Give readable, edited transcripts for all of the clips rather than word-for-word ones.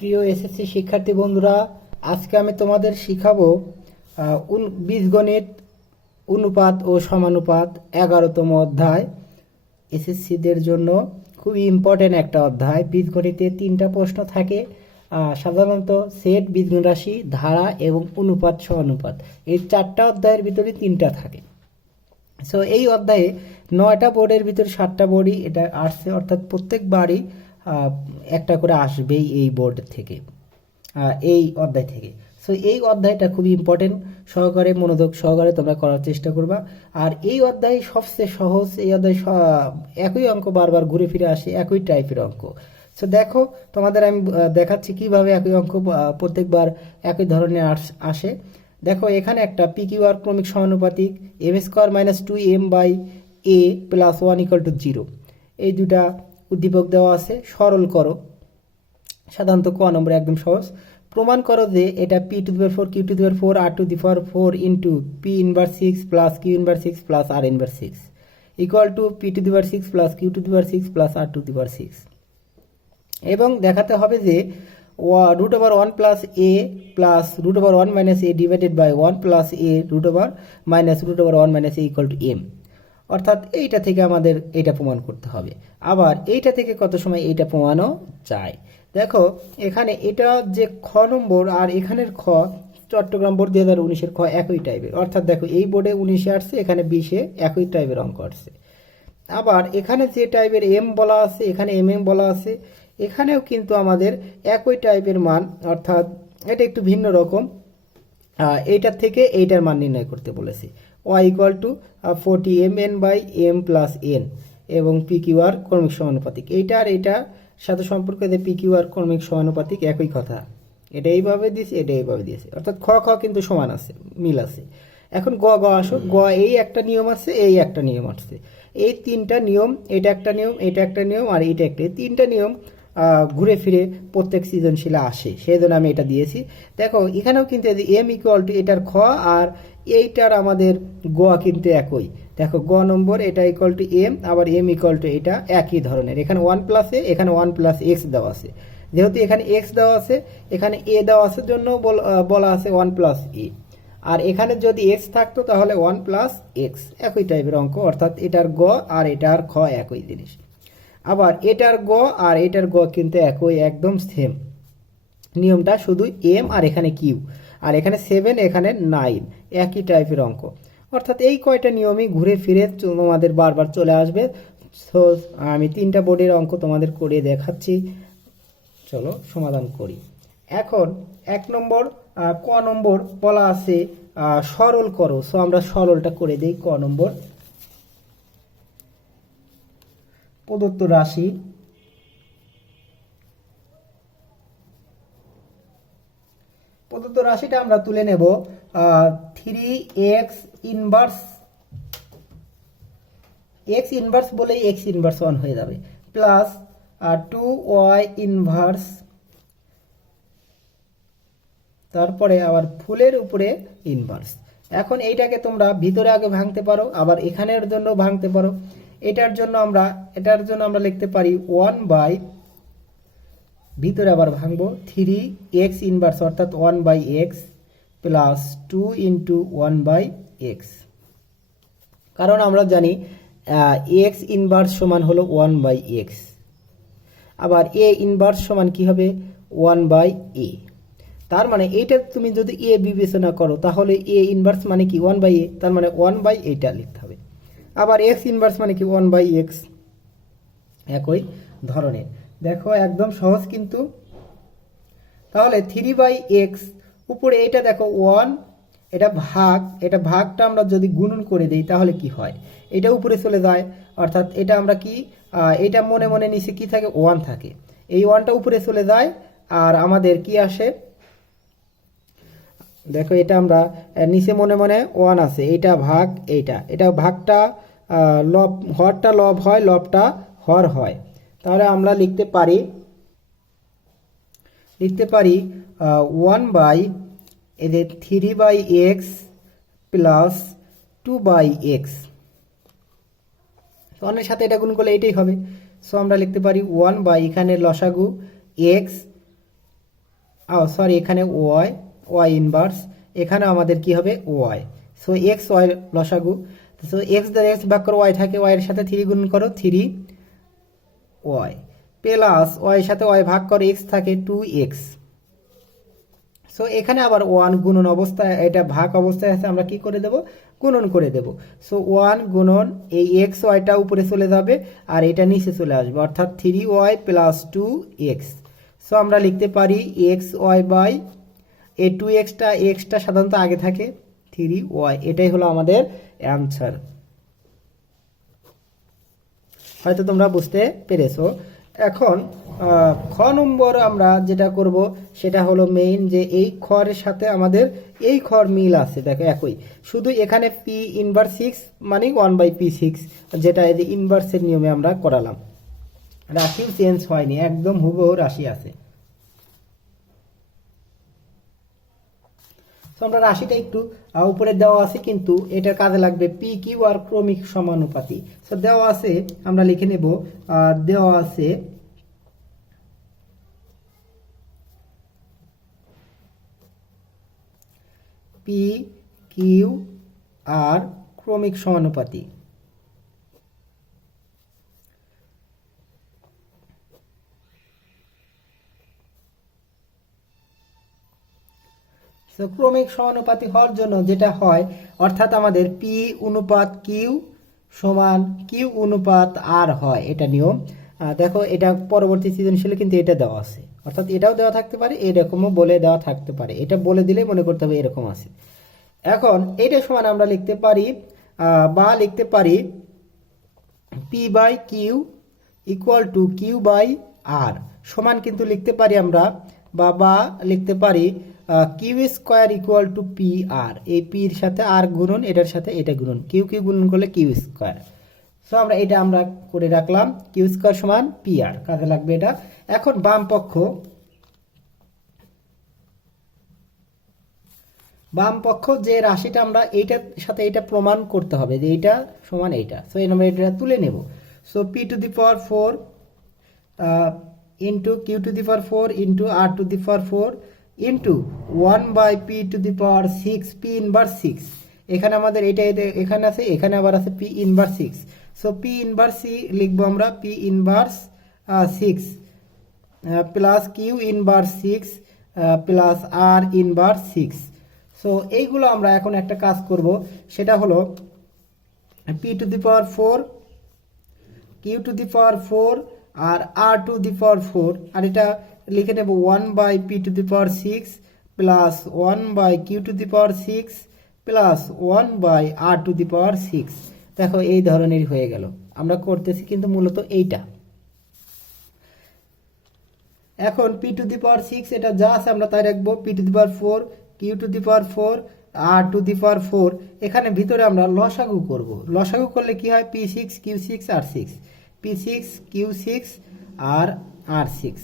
প্রিয় এসএসসি শিক্ষার্থী বন্ধুরা, আজকে আমি তোমাদের শিখাবো বীজগণিত অনুপাত ও সমানুপাত 11তম অধ্যায়। এসএসসিদের জন্য খুবই ইম্পর্টেন্ট একটা অধ্যায়। বীজগণিতে 3টা প্রশ্ন থাকে, সাধারণত সেট, বীজগণিত রাশি, ধারা এবং অনুপাত সমানুপাত। এই 4টা অধ্যায়ের ভিতরে 3টা থাকে। সো এই অধ্যায়ে 9টা বোর্ডের ভিতরে 7টা বোর্ডই এটা আসছে, অর্থাৎ প্রত্যেকবারই একটা করে আসবেই এই বোর্ড থেকে, এই অধ্যায় থেকে। সো এই অধ্যায়টা খুবই ইম্পর্টেন্ট, সহকারে মনোযোগ সহকারে তোমরা করার চেষ্টা করবা। আর এই অধ্যায় সবচেয়ে সহজ। এই অধ্যায় একই অঙ্ক বারবার ঘুরে ফিরে আসে, একই টাইপের অঙ্ক। সো দেখো, তোমাদের আমি দেখাচ্ছি কিভাবে একই অঙ্ক প্রত্যেকবার একই ধরনের আসে। দেখো, এখানে একটা পি কিউ আর ক্রমিক সমানুপাতিক M square minus 2m by A plus 1 equal to 0, এই দুটা উদ্দীপক দেওয়া আছে। সরল করো। সাধারণত ক নম্বরে একদম সহজ। প্রমাণ করো যে এটা P to the power 4 Q to the power 4 R to the power 4 into P inverse 6 plus Q inverse 6 plus R inverse 6 equal to P to the power 6 plus Q to the power 6 plus R to the power 6। এবং দেখাতে হবে যে root over 1 plus A plus root over 1 minus A divided by 1 plus A root over 1 minus A equal to M. অর্থাৎ এইটা থেকে আমাদের এইটা প্রমাণ করতে হবে। আবার এইটা থেকে কত সময় এইটা প্রমাণও যায়। দেখো, এখানে এটা যে খ নম্বর আর এখানের খ, চট্টগ্রাম বোর্ড 2019-এর খ একই টাইপের। অর্থাৎ দেখো, এই বোর্ডে 19-এ আসছে, এখানে 20-এ একই টাইপের অঙ্ক আসছে। আবার এখানে যে টাইপের এম বলা আছে, এখানে এম এম বলা আছে, এখানেও কিন্তু আমাদের একই টাইপের মান, অর্থাৎ এটা একটু ভিন্ন রকম। এইটার থেকে এইটার মান নির্ণয় করতে বলেছি। y equal to 40mn by M plus N এবং পি কিউ আর ক্রমিক সমানুপাতিক। এইটা আর এইটার সাথে সম্পর্ক দিয়ে পি কিউ আর ক্রমিক সমানুপাতিক একই কথা। এটা এইভাবে দিয়েছে, এটা এইভাবে দিয়েছে, অর্থাৎ খ খ কিন্তু সমান আছে, মিল আছে। এখন গ গ আসো। গ এই একটা নিয়ম আছে, এই একটা নিয়ম আছে। এই 3টা নিয়ম, এটা একটা নিয়ম, এটা একটা নিয়ম আর এটা একটা, এই 3টা নিয়ম ঘুরে ফিরে প্রত্যেক সৃজনশীলে আসে, সেই জন্য আমি এটা দিয়েছি। দেখো, এখানেও কিন্তু এম ইকুয়াল টু এটার খ আর এইটার আমাদের গ কিন্তু একই। দেখো, গ নম্বর এটা ইকুয়াল টু এম, আবার এম ইকুয়াল টু এটা একই ধরনের। এখানে 1 প্লাস এ, এখানে 1 প্লাস এক্স দেওয়া আছে। যেহেতু এখানে এক্স দেওয়া আছে, এখানে এ দেওয়া আছে জন্য বলা আছে 1 প্লাস এ। আর এখানে যদি এক্স থাকতো তাহলে 1 প্লাস এক্স। একই টাইপের অঙ্ক, অর্থাৎ এটার গ আর এটার খ একই জিনিস। আবার এটার গ আর এটার গ কিন্তু একই, একদম সেম নিয়মটা, শুধু এম আর এখানে কিউ, আর এখানে 7, এখানে 9, একই টাইপের অঙ্ক। অর্থাৎ এই কয়টা নিয়মই ঘুরে ফিরে তোমাদের বারবার চলে আসবে। সো আমি 3টা বোর্ডের অঙ্ক তোমাদের করে দেখাচ্ছি। চলো সমাধান করি। এখন 1 নম্বর ক নম্বর বলা আছে সরল করো। সো আমরা সরলটা করে দিই। ক নম্বর, প্রদত্ত রাশি রাশিটা আমরা তুলে নেব 3x ইনভার্স, x ইনভার্স বলেই x ইনভার্স 1 হয়ে যাবে, প্লাস 2y ইনভার্স, তারপরে আবার ফুলের উপরে ইনভার্স। এখন এইটাকে তোমরা ভিতরে আগে ভাঙতে পারো, আবার এখানের জন্য ভাঙতে পারো। এটার জন্য আমরা লিখতে পারি 1 বাই, ভিতরে আবার ভাঙবো 3x ইনভার্স, অর্থাৎ 1 by X plus 2 into 1 by X. কারণ আমরা জানি এক্স ইনভার্স সমান হলো 1 বাই এক্স। আবার এ ইনভার্স সমান কি হবে? 1 বাই এ। তার মানে এইটা তুমি যদি এ বিবেচনা করো তাহলে এ ইনভার্স মানে কি 1 বাই এ, তার মানে 1 বাই এটা লিখতে হবে। আবার এক্স ইনভার্স মানে কি 1 বাই এক্স, একই ধরনের। দেখো, একদম সহজ কিন্তু। তাহলে 3 বাই এক্স উপরে এটা দেখো 1, এটা ভাগ, এটা ভাগটা আমরা যদি গুণন করে দিই তাহলে কি হয়? এটা উপরে চলে যায়, অর্থাৎ এটা আমরা কি, এটা মনে মনে নিচে কি থাকে? 1 থাকে। এই 1টা উপরে চলে যায় আর আমাদের কি আসে? দেখো, এটা আমরা নিচে মনে মনে 1 আছে, এইটা ভাগ এইটা, এটা ভাগটা লব, হরটা লব হয়, লবটা হর হয়। তাহলে আমরা লিখতে পারি 1 বাই এদের 3 by X plus 2 by X. ওয়ানের সাথে এটা গুণ করলে এটাই হবে। সো আমরা লিখতে পারি 1 বাই, এখানে লসাগু এক্স সরি, এখানে ওয়াই, ওয়াই ইনভার্স, এখানে আমাদের কি হবে ওয়াই। সো এক্স ওয়াই লসাগু, সো এক্স দ্বারা এক্স ভাগ করো ওয়াই থাকে, ওয়াই এর সাথে 3 গুণ করো 3 ওয়াই, প্লাস ওয়াই এর সাথে ওয়াই ভাগ করো এক্স থাকে 2x। সো এখানে আবার 1 গুণন অবস্থায়, এটা ভাগ অবস্থায় আছে, আমরা কি করে দেব, গুণন করে দেব। সো 1 গুণন এই এক্স ওয়াইটা উপরে চলে যাবে আর এটা নিচে চলে আসবে, অর্থাৎ 3y প্লাস 2x। সো আমরা লিখতে পারি এক্স ওয়াই বাই এই 2xটা সাধারণত আগে থাকে 3y, এটাই হলো আমাদের অ্যান্সার। হয়তো তোমরা বুঝতে পেরেছো। এখন খ নম্বর আমরা যেটা করব সেটা হলো মেইন, যে এই খরের সাথে আমাদের এই খর মিল আছে, দেখো একই, শুধু এখানে পি ইনভার্স 6 মানে 1/p6, যেটা এই যে ইনভার্সের নিয়মে আমরা করালাম, রাশিও চেঞ্জ হয়নি, একদম হুবহু রাশি আছে। তো আমরা রাশিটা একটু উপরে দেওয়া আছে, কিন্তু এটার কাজে লাগবে পি কিউ আর ক্রমিক সমানুপাতি। তো দেওয়া আছে, আমরা লিখে নেব, দেওয়া আছে পি কিউ আর ক্রমিক সমানুপাতি। তো ক্রমিক সমানুপাতি হওয়ার জন্য যেটা হয়, অর্থাৎ আমাদের পি অনুপাত কিউ সমান কিউ অনুপাত আর হয়, এটা নিয়ম। দেখো এটা পরবর্তী সৃজনশীলে কিন্তু এটা দেওয়া আছে, অর্থাৎ এটাও দেওয়া থাকতে পারে, এরকমও বলে দেওয়া থাকতে পারে, এটা বলে দিলে মনে করতে হবে এরকম আছে। এখন এটা সমান আমরা লিখতে পারি বা লিখতে পারি P by Q equal to Q by R, সমান কিন্তু লিখতে পারি আমরা বা লিখতে পারি Q square equal to P R, এই পির সাথে আর গুণন, এটার সাথে এটা গুণন, কিউ কিউ গুণন করলে কিউ স্কোয়ার। সো এটা আমরা করে রাখলাম, কিউ স্কোয়ার সমান পি আর, কাজে লাগবে এটা। এখন বাম পক্ষ যে রাশিটা, আমরা এইটার সাথে এটা প্রমাণ করতে হবে যে এইটা সমান এইটা, সো আমরা এটা তুলে নেব। So P to the power 4 into Q to the power 4 into R to the power 4 into 1 by P to the power 6, P inverse 6, এখানে আমাদের এটা এখানে আছে, এখানে আবার আছে P inverse 6। So P inverse লিখবো আমরা P inverse 6 plus Q inverse 6 plus R inverse 6। So এইগুলো আমরা এখন একটা কাজ করব, সেটা হলো P to the power 4, Q to the power 4 আর আর টু দি পাওয়ার 4, আর এটা লিখে নেব 1 by P to the power 6 plus 1 by Q to the power 6 plus 1 by R to the power 6। দেখো এই ধরনের হয়ে গেল, আমরা করতেছি কিন্তু মূলত এইটা। এখন পি টু দি পাওয়ার 6 এটা যা আছে আমরা তাই রাখবো, P to the power 4 Q to the power 4 R to the power 4, এখানে ভিতরে আমরা লসাগু করব। লসাগু করলে কি হয়, পি 6 কিউ 6 আর 6, পি 6 কিউ 6 আর আর 6।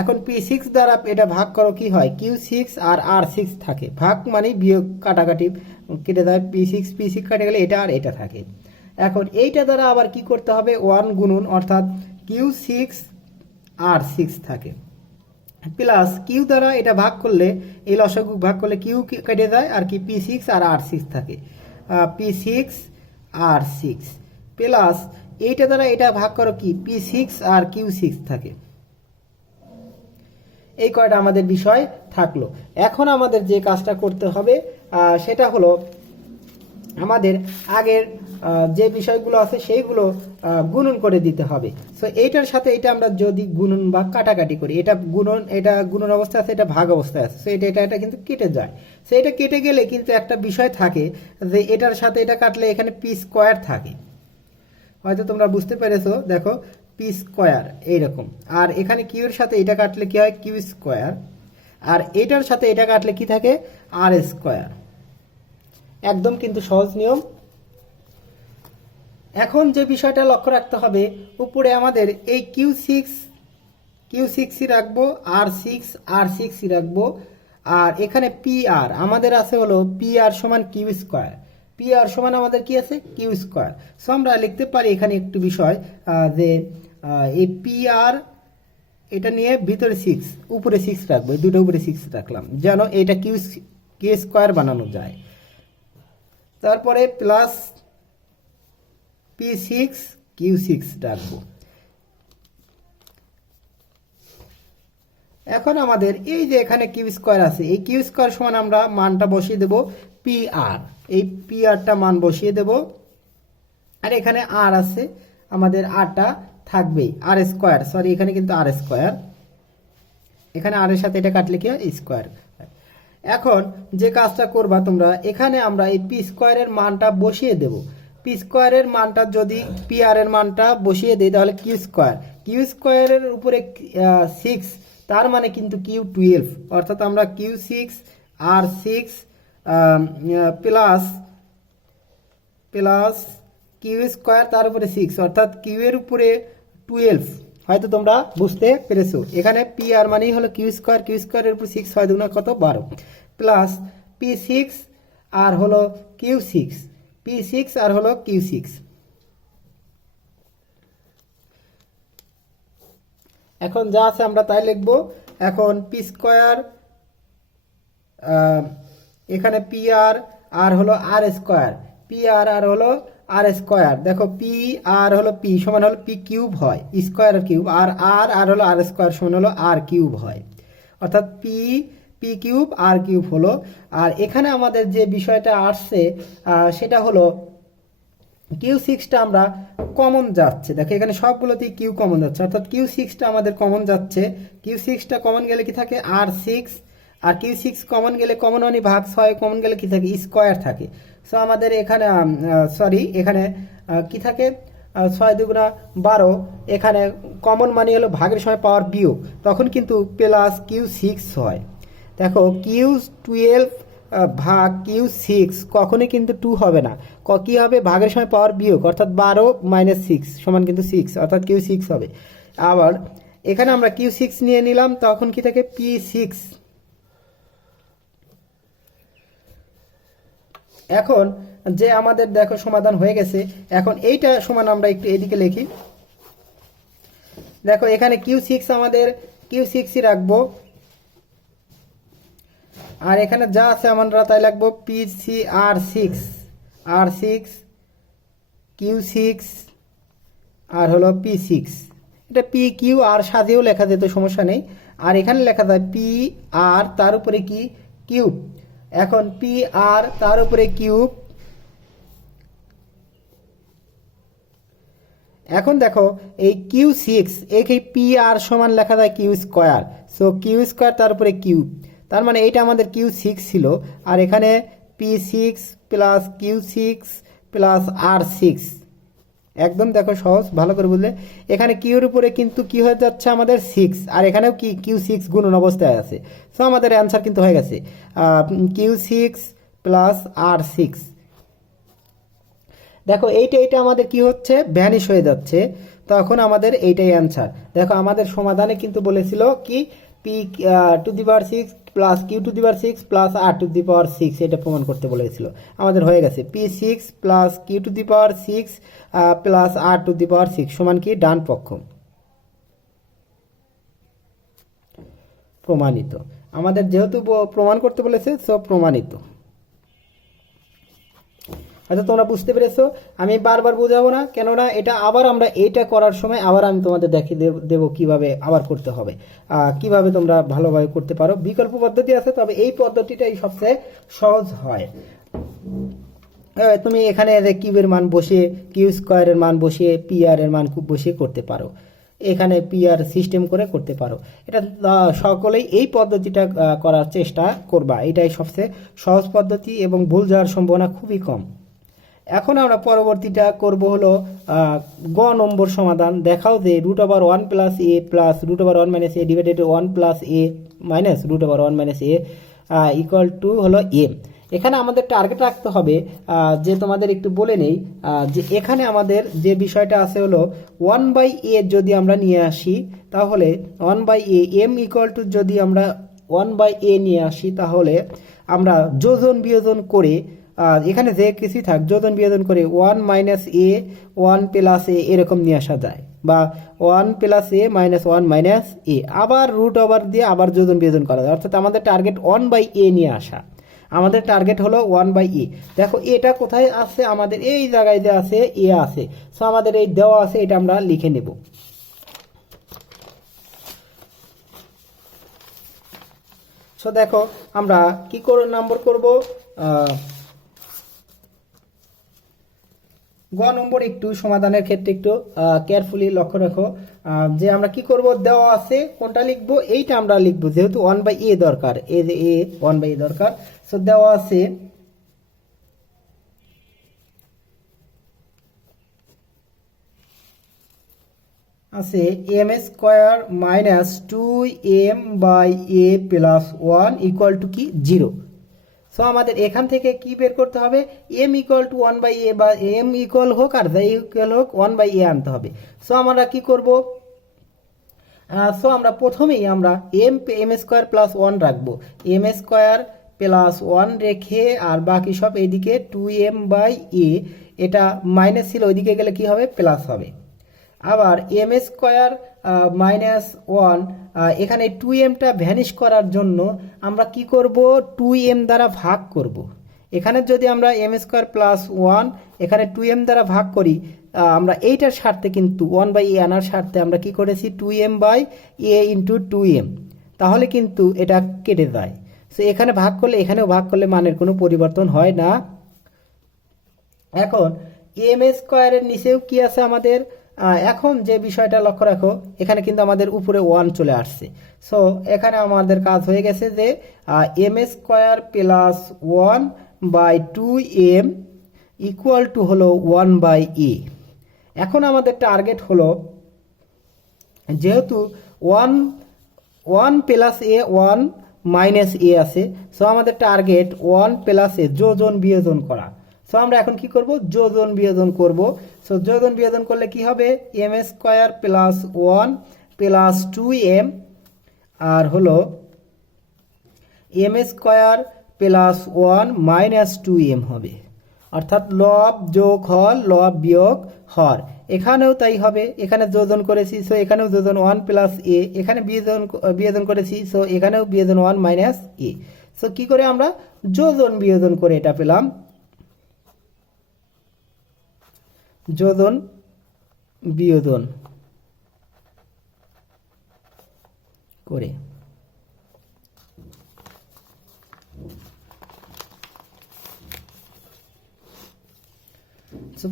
এখন পি 6 দ্বারা এটা ভাগ করো, কি হয়, কিউ 6 আর আর 6 থাকে, ভাগ মানে বিয়োগ, কাটাকাটি কেটে দেয়, পি 6 কাটে গেলে এটা আর এটা থাকে। এখন এইটা দ্বারা আবার কি করতে হবে, 1 গুণন, অর্থাৎ কিউ 6 আর 6 থাকে, প্লাস কিউ দ্বারা এটা ভাগ করলে, এই লসাগু ভাগ করলে কিউ কেটে যায়, আর কি পি 6 আর আর 6 থাকে, পি 6 আর 6 প্লাস এইটা দ্বারা এটা ভাগ করো, কি পি 6 আর কিউ 6 থাকে। এই কয়টা আমাদের বিষয় থাকলো। এখন আমাদের যে কাজটা করতে হবে সেটা হলো আমাদের আগের যে বিষয়গুলো আছে সেইগুলো গুণন করে দিতে হবে। সো এইটার সাথে এটা আমরা যদি গুণন বা কাটাকাটি করি, এটা গুণন অবস্থায় আছে, এটা ভাগ অবস্থায় আছে, সো এটা কিন্তু কেটে যায়। সো এটা কেটে গেলে কিন্তু একটা বিষয় থাকে যে এটার সাথে এটা কাটলে এখানে পি স্কোয়ার থাকে, হয়তো তোমরা বুঝতে পেরেছো। দেখো পি স্কোয়ার এইরকম, আর এখানে কিউর সাথে এটা কাটলে কি হয়, কিউ স্কোয়ার, আর এটার সাথে এটা কাটলে কি থাকে, আর স্কোয়ার। একদম কিন্তু সহজ নিয়ম। এখন যে বিষয়টা লক্ষ্য রাখতে হবে, উপরে আমাদের এই কিউ 6ই রাখবো, আর 6ই রাখবো, আর এখানে পি আর আমাদের আছে হলো পি আর সমান কিউ স্কোয়ার, পি আর সমান আমাদের কি আছে, কিউ স্কোয়ার। সো আমরা লিখতে পারি এখানে একটু বিষয় যে এই পি আর এটা নিয়ে ভিতরে 6 উপরে 6 রাখবো, এই দুটো উপরে 6 রাখলাম যেন এটা কিউ স্কোয়ার বানানো যায়। তারপরে প্লাস p6 q6 রাখবো। এখন আমাদের এই যে এখানে কিউ স্কোয়ার আছে, এই কিউ স্কোয়ার সমান আমরা মানটা বসিয়ে দেব পি আর, এই পি আরটা মান বসিয়ে দেব। আর এখানে আর আছে, আমাদের আরটা থাকবেই, আর স্কোয়ার, সরি এখানে কিন্তু আর স্কোয়ার, এখানে আর এর সাথে এটা কাটলে কি হয় স্কোয়ার। এখন যে কাজটা করবা তোমরা, এখানে আমরা এই পি স্কোয়ারের মানটা বসিয়ে দেব। পি স্কোয়ারের মানটা যদি পি আর এর মানটা বসিয়ে দেই তাহলে কিউ স্কোয়ারের উপরে 6, তার মানে কিন্তু কিউ 12, অর্থাৎ আমরা কিউ 6 আর 6 প্লাস প্লাস কিউ স্কোয়ার তার উপরে 6, অর্থাৎ কিউ এর উপরে 12। হয়তো তোমরা বুঝতে পেরেছো, এখানে পি আর মানেই হলো কিউ স্কোয়ারের উপর 6 হয় দুগুণা কত 12, প্লাস p6 আর হলো q6, p6 আর হলো q6। এখন যা আছে আমরা তাই লিখবো। এখন পি স্কোয়ার, এখানে পি আর হলো আর স্কোয়ার, পি আর হলো আর স্কোয়ার। দেখো পি আর হলো পি সমান হলো পি কিউব হয়, স্কোয়ার আর কিউব, আর আর হলো আর স্কোয়ার সমান হলো আর কিউব হয়, অর্থাৎ পি কিউব আর কিউব হলো। আর এখানে আমাদের যে বিষয়টা আসছে সেটা হলো কিউ 6টা আমরা কমন যাচ্ছে, দেখো এখানে সবগুলোতেই কিউ কমন যাচ্ছে, অর্থাৎ কিউ 6টা আমাদের কমন যাচ্ছে। কিউ 6টা কমন গেলে কি থাকে আর 6, আর কিউ 6 কমন গেলে কমন মানে ভাগ 6 কমন গেলে কি থাকে স্কোয়ার থাকে। সো আমাদের এখানে এখানে কি থাকে 6 দুগুণা 12, এখানে কমন মানে হলো ভাগের সময় পাওয়ার বিয়োগ, তখন কিন্তু প্লাস কিউ 6 হয়। দেখো কিউ 12 ভাগ কিউ 6 কখনোই কিন্তু 2 হবে না, কি হবে ভাগের সময় পাওয়ার বিয়োগ, অর্থাৎ 12 - 6 সমান কিন্তু 6, অর্থাৎ কিউ 6 হবে। আবার এখানে আমরা কিউ 6 নিয়ে নিলাম, তখন কি থাকে p6। এখন যে আমাদের দেখো সমাধান হয়ে গেছে, এখন এইটা সমান আমরা একটু এদিকে লিখি। দেখো এখানে q6 আমাদের q6ই রাখবো, আর এখানে যা আছে আমরা তাই লাগবো পিসি আর6 q6 আর হলো p6। এটা পি কিউ আর সাথেও লেখা যেত, সমস্যা নেই। আর এখানে লেখা যায় পি আর তার উপরে কি কিউব, এখন পি আর তার উপরে কিউব। এখন দেখো এই q6 এই পি আর সমান লেখা যায় Q square, so Q square তার উপরে কিউব, তার মানে এইটা আমাদের q6 ছিল। আর এখানে p6 plus q6 plus r6, একদম দেখো সহজ, ভালো করে বুঝলে। এখানে কিউর উপরে কিন্তু কি হয়ে যাচ্ছে আমাদের 6, আর এখানেও কি q6 গুণন অবস্থায় আছে, সো আমাদের অ্যান্সার কিন্তু হয়ে গেছে q6 প্লাস r6। দেখো এইটা আমাদের কি হচ্ছে ভ্যানিশ হয়ে যাচ্ছে, তখন আমাদের এইটাই অ্যান্সার। দেখো আমাদের সমাধানে কিন্তু বলেছিল কি P to the power 6 plus Q to the power 6 plus R to the power 6, এটা প্রমাণ করতে বলেছিল। আমাদের হয়ে গেছে p6 plus Q to the power 6 plus R to the power 6 সমান কি ডান পক্ষ, প্রমাণিত। আমাদের যেহেতু প্রমাণ করতে বলেছে, সো প্রমাণিত। হয়তো তোমরা বুঝতে পেরেছো, আমি বারবার বোঝাবো না, কেননা এটা আবার আমরা এইটা করার সময় আবার আমি তোমাদের দেখিয়ে দেবো কিভাবে আবার করতে হবে, কিভাবে তোমরা ভালোভাবে করতে পারো। বিকল্প পদ্ধতি আছে, তবে এই পদ্ধতিটাই সবচেয়ে সহজ হয়। তুমি এখানে কিউবের মান বসিয়ে কিউ স্কোয়ারের মান বসিয়ে পি আর এর মান বসিয়ে করতে পারো, এখানে পি আর সিস্টেম করে করতে পারো। এটা সকলেই এই পদ্ধতিটা করার চেষ্টা করবা, এটাই সবচেয়ে সহজ পদ্ধতি এবং ভুল যাওয়ার সম্ভাবনা খুবই কম। এখন আমরা পরবর্তীটা করব হলো গ নম্বর সমাধান। দেখাও যে √1 plus A plus √1 minus A divided 1 plus A minus √1 minus A equal to হলো এ। এখানে আমাদের টার্গেট রাখতে হবে, যে তোমাদের একটু বলে নেই, যে এখানে আমাদের যে বিষয়টা আছে হলো 1/a যদি আমরা নিয়ে আসি, তাহলে 1/a m ইকুয়াল টু যদি আমরা 1/a নিয়ে আসি, তাহলে আমরা যোজন বিয়োজন করে এখানে যে কিছুই থাক যোজন বিয়োজন করে 1 - a 1 + a এরকম নিয়ে আসা যায়। বা 1 প্লাস এ মাইনাস 1 মাইনাস এ, আবার রুট ওভার দিয়ে আবার যোজন বিয়োজন করা যায়। অর্থাৎ আমাদের টার্গেট 1/a নিয়ে আসা। আমাদের টার্গেট হলো 1/a। দেখো এটা কোথায় আছে, আমাদের এই জায়গায় যে আছে এ আছে। সো আমাদের এই দেওয়া আছে, এটা আমরা লিখে নেব। সো দেখো আমরা কি করে নম্বর করব, গ নম্বর একটু সমাধানের ক্ষেত্রে একটু কেয়ারফুলি লক্ষ্য রাখো, যে আমরা কি করব, দেওয়া আছে কোনটা লিখবো, এইটা আমরা লিখবো, যেহেতু 1/a দরকার, এই যে এ 1/a দরকার। সো দেওয়া আছে M square minus 2m/a plus 1 equal to কি 0। সো আমাদের এখান থেকে কি বের করতে হবে, m ইকুয়াল টু 1/a বা m ইকুয়াল হোক আর যাই ইকুয়াল হোক 1/a আনতে হবে। সো আমরা কি করব, সো আমরা প্রথমেই আমরা এম স্কোয়ার প্লাস 1 রাখবো, এম স্কোয়ার প্লাস 1 রেখে আর বাকি সব এইদিকে 2m/a, এটা মাইনাস ছিল ওইদিকে গেলে কি হবে, প্লাস হবে। আবার এম স্কোয়ার মাইনাস 1, এখানে 2mটা ভ্যানিশ করার জন্য আমরা কি করব, 2m দ্বারা ভাগ করব। এখানে যদি আমরা এম স্কোয়ার প্লাস 1 এখানে 2m দ্বারা ভাগ করি, আমরা এইটার স্বার্থে কিন্তু 1/a আনার স্বার্থে আমরা কি করেছি, 2m/a ইন্টু 2m, তাহলে কিন্তু এটা কেটে যায়। সো এখানে ভাগ করলে এখানেও ভাগ করলে মানের কোনো পরিবর্তন হয় না। এখন এম স্কোয়ারের নিচেও কি আছে আমাদের, এখন যে বিষয়টা লক্ষ্য রাখো, এখানে কিন্তু আমাদের উপরে 1 চলে আসছে। সো এখানে আমাদের কাজ হয়ে গেছে যে M square plus 1/2m equal to হলো 1/a। এখন আমাদের টার্গেট হলো, যেহেতু 1 প্লাস এ 1 মাইনাস এ আছে, সো আমাদের টার্গেট 1 প্লাস এ যোজন বিয়োজন করা। সো আমরা এখন কি করব, যোজন বিয়োজন করব। সো যোজন বিয়োজন করলে কি হবে, M square plus 1 plus 2m আর হলো M square plus 1 minus 2m হবে। অর্থাৎ লব যোগ হর, লব বিয়োগ হর, এখানেও তাই হবে। এখানে যোজন করেছি, সো এখানেও যোজন 1 প্লাস এ, এখানে বিয়োজন করেছি, সো এখানেও বিয়োজন 1 মাইনাস এ। সো কি করে আমরা যোজন বিয়োজন করে এটা পেলাম, যোজন বিয়োজন করে।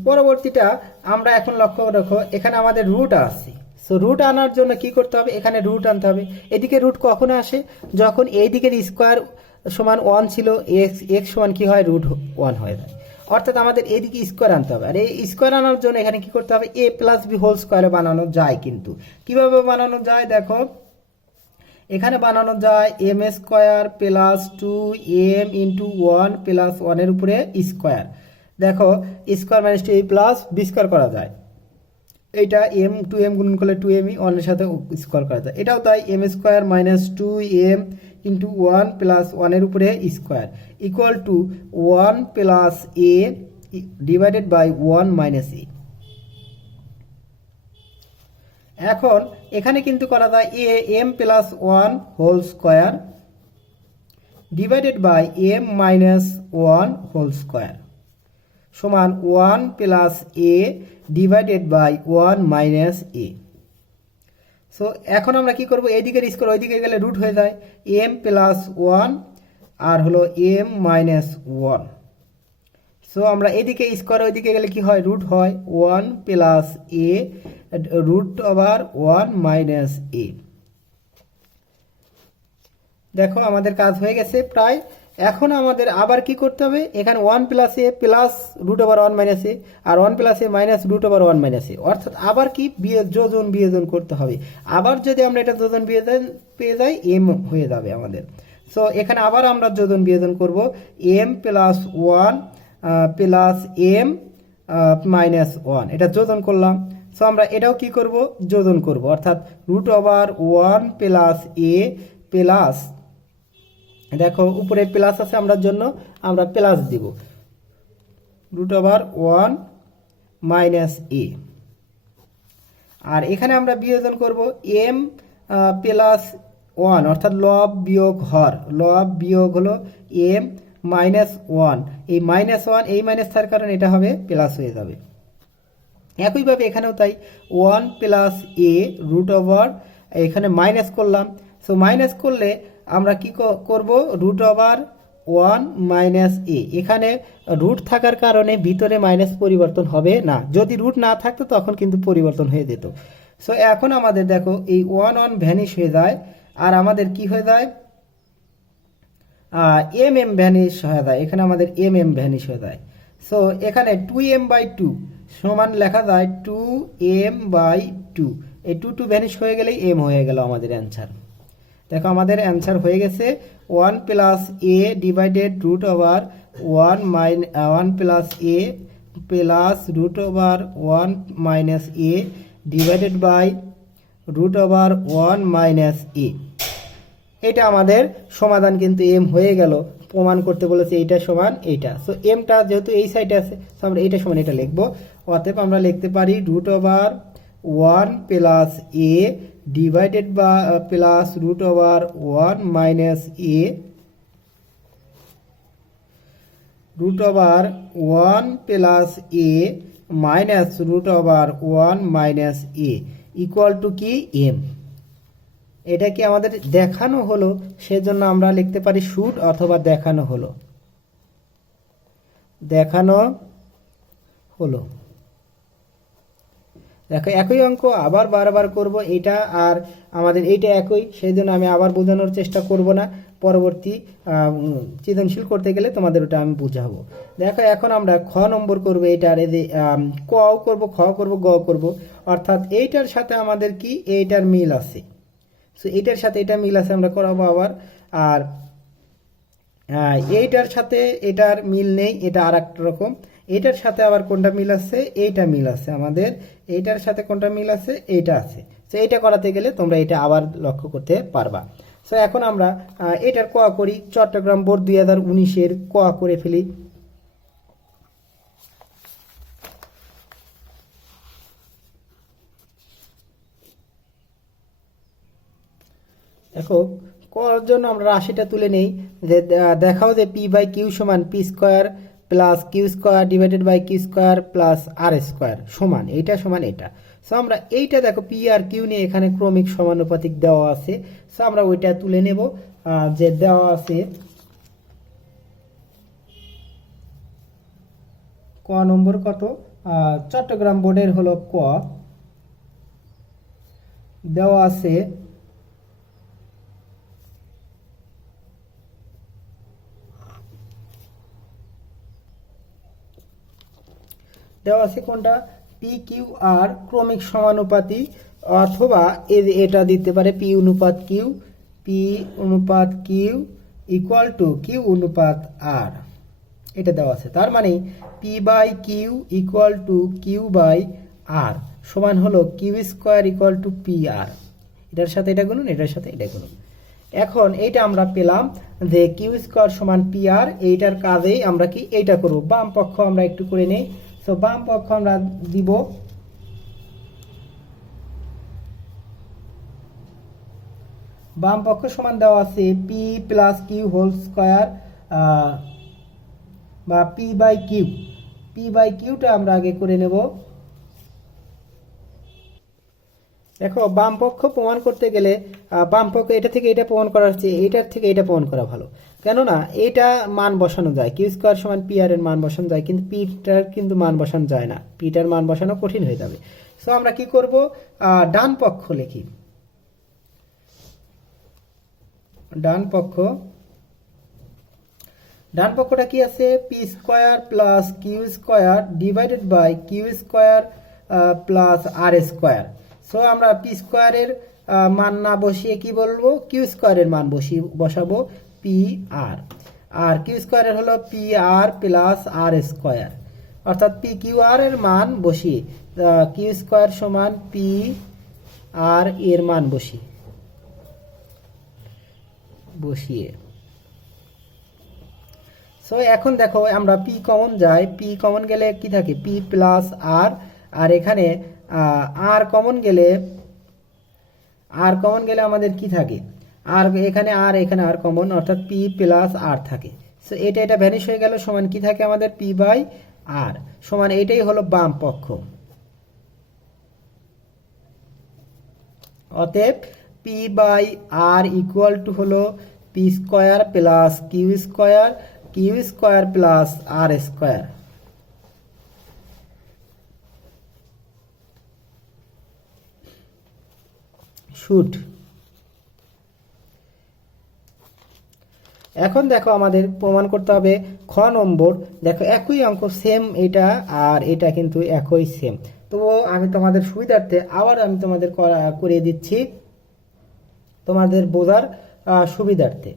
পরবর্তীটা আমরা এখন লক্ষ্য রাখো, এখানে আমাদের রুট আসছে। সো রুট আনার জন্য কি করতে হবে, এখানে রুট আনতে হবে। এদিকে রুট কখন আসে, যখন এই দিকের স্কোয়ার সমান 1 ছিল, এক্স সমান কি হয়, রুট 1 হয়ে যায়। অর্থাৎ আমাদের এইদিকে স্কোয়ার আনতে হবে। আর এই স্কোয়ার আনার জন্য এখানে কি করতে হবে, a প্লাস বি হোল স্কোয়ারে বানানো যায়। কিন্তু কিভাবে বানানো যায় দেখো, এখানে বানানো যায় M square plus 2m into 1 plus 1 এর উপরে স্কোয়ার। দেখো square minus 2 plus B square করা যায়, এইটা m 2m গুণন করলে 2m 1 এর সাথে স্কোয়ার করা যায়। এটাও তাই, M square minus 2m into 1 plus 1 এর উপরে square equal to 1 plus a divided by 1 minus a। এখন এখানে কিন্তু করা যায় m plus 1 whole square divided by m minus 1 whole square সমান 1 plus a divided by 1 minus a। So এখন আমরা কি করব, এইদিকের স্কোয়ার ওইদিকে গেলে রুট হয়ে যায়, m প্লাস 1 আর হলো m মাইনাস 1। সো আমরা এদিকে স্কোয়ার ওইদিকে গেলে কি হয়, রুট হয়, 1 plus a root over 1 minus a। দেখো আমাদের কাজ হয়ে গেছে প্রায়। এখন আমাদের আবার কি করতে হবে, এখানে 1 plus A plus root over 1 minus A R 1 plus A minus root over 1 minus এ, অর্থাৎ আবার কি যোজন বিয়োজন করতে হবে। আবার যদি আমরা এটা যোজন বিয়োজন পেয়ে যাই, m হয়ে যাবে আমাদের। সো এখানে আবার আমরা যোজন বিয়োজন করব, m plus 1 plus m minus 1, এটা যোজন করলাম। সো আমরা এটাও কি করব, যোজন করব, অর্থাৎ root over 1 plus A plus, দেখো উপরে প্লাস আছে আমরা জন্য আমরা প্লাস দিব, রুট ওভার 1 মাইনাস এ। আর এখানে আমরা বিয়োজন করব এম প্লাস ওয়ান, অর্থাৎ লব বিয়োগ হর, লব বিয়োগ হলো এম মাইনাস ওয়ান, এই মাইনাস ওয়ান এই মাইনাস থাকার কারণে এটা হবে প্লাস হয়ে যাবে। একইভাবে এখানেও তাই, ওয়ান প্লাস এ রুট ওভার, এখানে মাইনাস করলাম, সো মাইনাস করলে আমরা কি করব, রুট ওভার ওয়ান মাইনাস এ, এখানে রুট থাকার কারণে ভিতরে মাইনাস পরিবর্তন হবে না, যদি রুট না থাকতো তখন কিন্তু পরিবর্তন হয়ে যেত। সো এখন আমাদের দেখো এই ওয়ান ওয়ান ভ্যানিশ হয়ে যায়, আর আমাদের কি হয়ে যায়, এম এম ভ্যানিশ হয়ে যায়, এখানে আমাদের এম এম ভ্যানিশ হয়ে যায়। সো এখানে 2m/2 সমান লেখা যায় 2m/2, এই 2 ভ্যানিশ হয়ে গেলেই এম হয়ে গেল আমাদের অ্যান্সার। দেখো আমাদের অ্যান্সার হয়ে গেছে 1 plus A divided root over 1 plus A plus root over 1 minus A divided by root over 1 minus A. এটা আমাদের সমাধান কিন্তু এম হয়ে গেল, প্রমাণ করতে বলেছে এইটা সমান এইটা। সো এমটা যেহেতু এই সাইডে আছে, সো আমরা এইটা সমান এটা লিখবো। অতএব আমরা লিখতে পারি root over 1 plus A divided by plus root over 1 minus A, root over 1 plus A minus root over 1 minus A equal to কি এম। এটা কি আমাদের দেখানো হলো, সেজন্য আমরা লিখতে পারি শুড অথবা দেখানো হলো, দেখানো হলো। দেখো একই অঙ্ক আবার বারবার করব এটা, আর আমাদের এইটা একই, সেই জন্য আমি আবার বোঝানোর চেষ্টা করব না, পরবর্তী সৃজনশীল করতে গেলে তোমাদের ওটা আমি বুঝাবো। দেখো এখন আমরা খ নম্বর করবো, এইটার এই যে ক করব, খ করব, গ করব, অর্থাৎ এইটার সাথে আমাদের কি এইটার মিল আছে, সো এইটার সাথে এটা মিল আছে আমরা করাবো আবার। আর এইটার সাথে এটার মিল নেই, এটা আর একটা রকম। এইটার সাথে আবার কোনটা মিল আছে, এইটা মিল আছে আমাদের, এইটার সাথে কোনটা মিল আছে, এইটা আছে। সো এইটা করাতে গেলে তোমরা এটা আবার লক্ষ্য করতে পারবা। সো এখন আমরা এটার ক করি, চট্টগ্রাম বোর্ড 2019-এর ক করে ফেলি। দেখো করার জন্য আমরা রাশিটা তুলে নেই, যে দেখাও যে পি বাই কিউ সমান P square plus Q square divided by Q square plus R square সমান এইটা সমান এটা। সো আমরা এইটা দেখো পি আর কিউ নিয়ে এখানে ক্রমিক সমানুপাতিক দেওয়া আছে, সো আমরা ওইটা তুলে নেব, যে দেওয়া আছে ক নম্বর কত, চট্টগ্রাম বোর্ডের হলো ক, দেওয়া আছে কোনটা, পি কিউ আর ক্রমিক সমানুপাতি, অথবা এটা দিতে পারে পি অনুপাত কিউ, পি অনুপাত কিউ ইকুয়াল টু কিউ অনুপাত আর, এটা দেওয়া আছে। তার মানে P by Q equal to Q by R সমান হলো Q square equal to P R, এটার সাথে এটা গুণন, এটার সাথে এটা গুণন। এখন এইটা আমরা পেলাম যে কিউ স্কোয়ার সমান পি আর, এইটার কাজেই আমরা কি এইটা করব, বাম পক্ষ আমরা একটু করে নেই। তো বাম পক্ষ আমরা দিব বাম পক্ষ সমান দেওয়া আছে P plus Q whole square বা P by Q, P by কিউটা আমরা আগে করে নেব। দেখো বাম পক্ষ প্রমাণ করতে গেলে বাম পক্ষ এটা থেকে এটা প্রমাণ করার চেয়ে এটার থেকে এটা প্রমাণ করা ভালো, কেননা এটা মান বসানো যায়, কিউ স্কোয়ার সমান পি আর এর মান বসানো যায়, কিন্তু পিটার কিন্তু মান বসানো যায় না, পিটার মান বসানো কঠিন হয়ে যাবে। সো আমরা কি করব, ডান পক্ষ লিখি, ডান পক্ষটা কি আছে, P square plus Q square divided by Q square plus R square. So আমরা পি স্কোয়ারের মান না বসিয়ে কি বলবো, কিউ স্কোয়ারের মান বসাবো পি আর, আর কিউ স্কোয়ারের হলো P R plus R square, অর্থাৎ পি কিউ আর এর মান বসিয়ে কিউ স্কোয়ার সমান পি আর এর মান বসিয়ে। সো এখন দেখো আমরা পি কমন যাই, পি কমন গেলে কি থাকে, পি প্লাস আর, আর এখানে আর কমন গেলে আমাদের কি থাকে, আর এখানে আর কমন, অর্থাৎ পি প্লাস আর থাকে। সো এটা ভ্যানিশ হয়ে গেল, সমান কি থাকে আমাদের পি বাই আর, সমান এটাই হলো বাম পক্ষ। অতএব P by R equal to হলো P square plus Q square plus R square. শুড। এখন দেখো আমাদের প্রমাণ করতে হবে খ নম্বর। দেখো একই অঙ্ক, সেম এটা আর এটা কিন্তু একই সেম। তো আমি তোমাদের সুবিধার্থে আবার আমি তোমাদের করিয়ে দিচ্ছি, তোমাদের বোঝার সুবিধার্থে।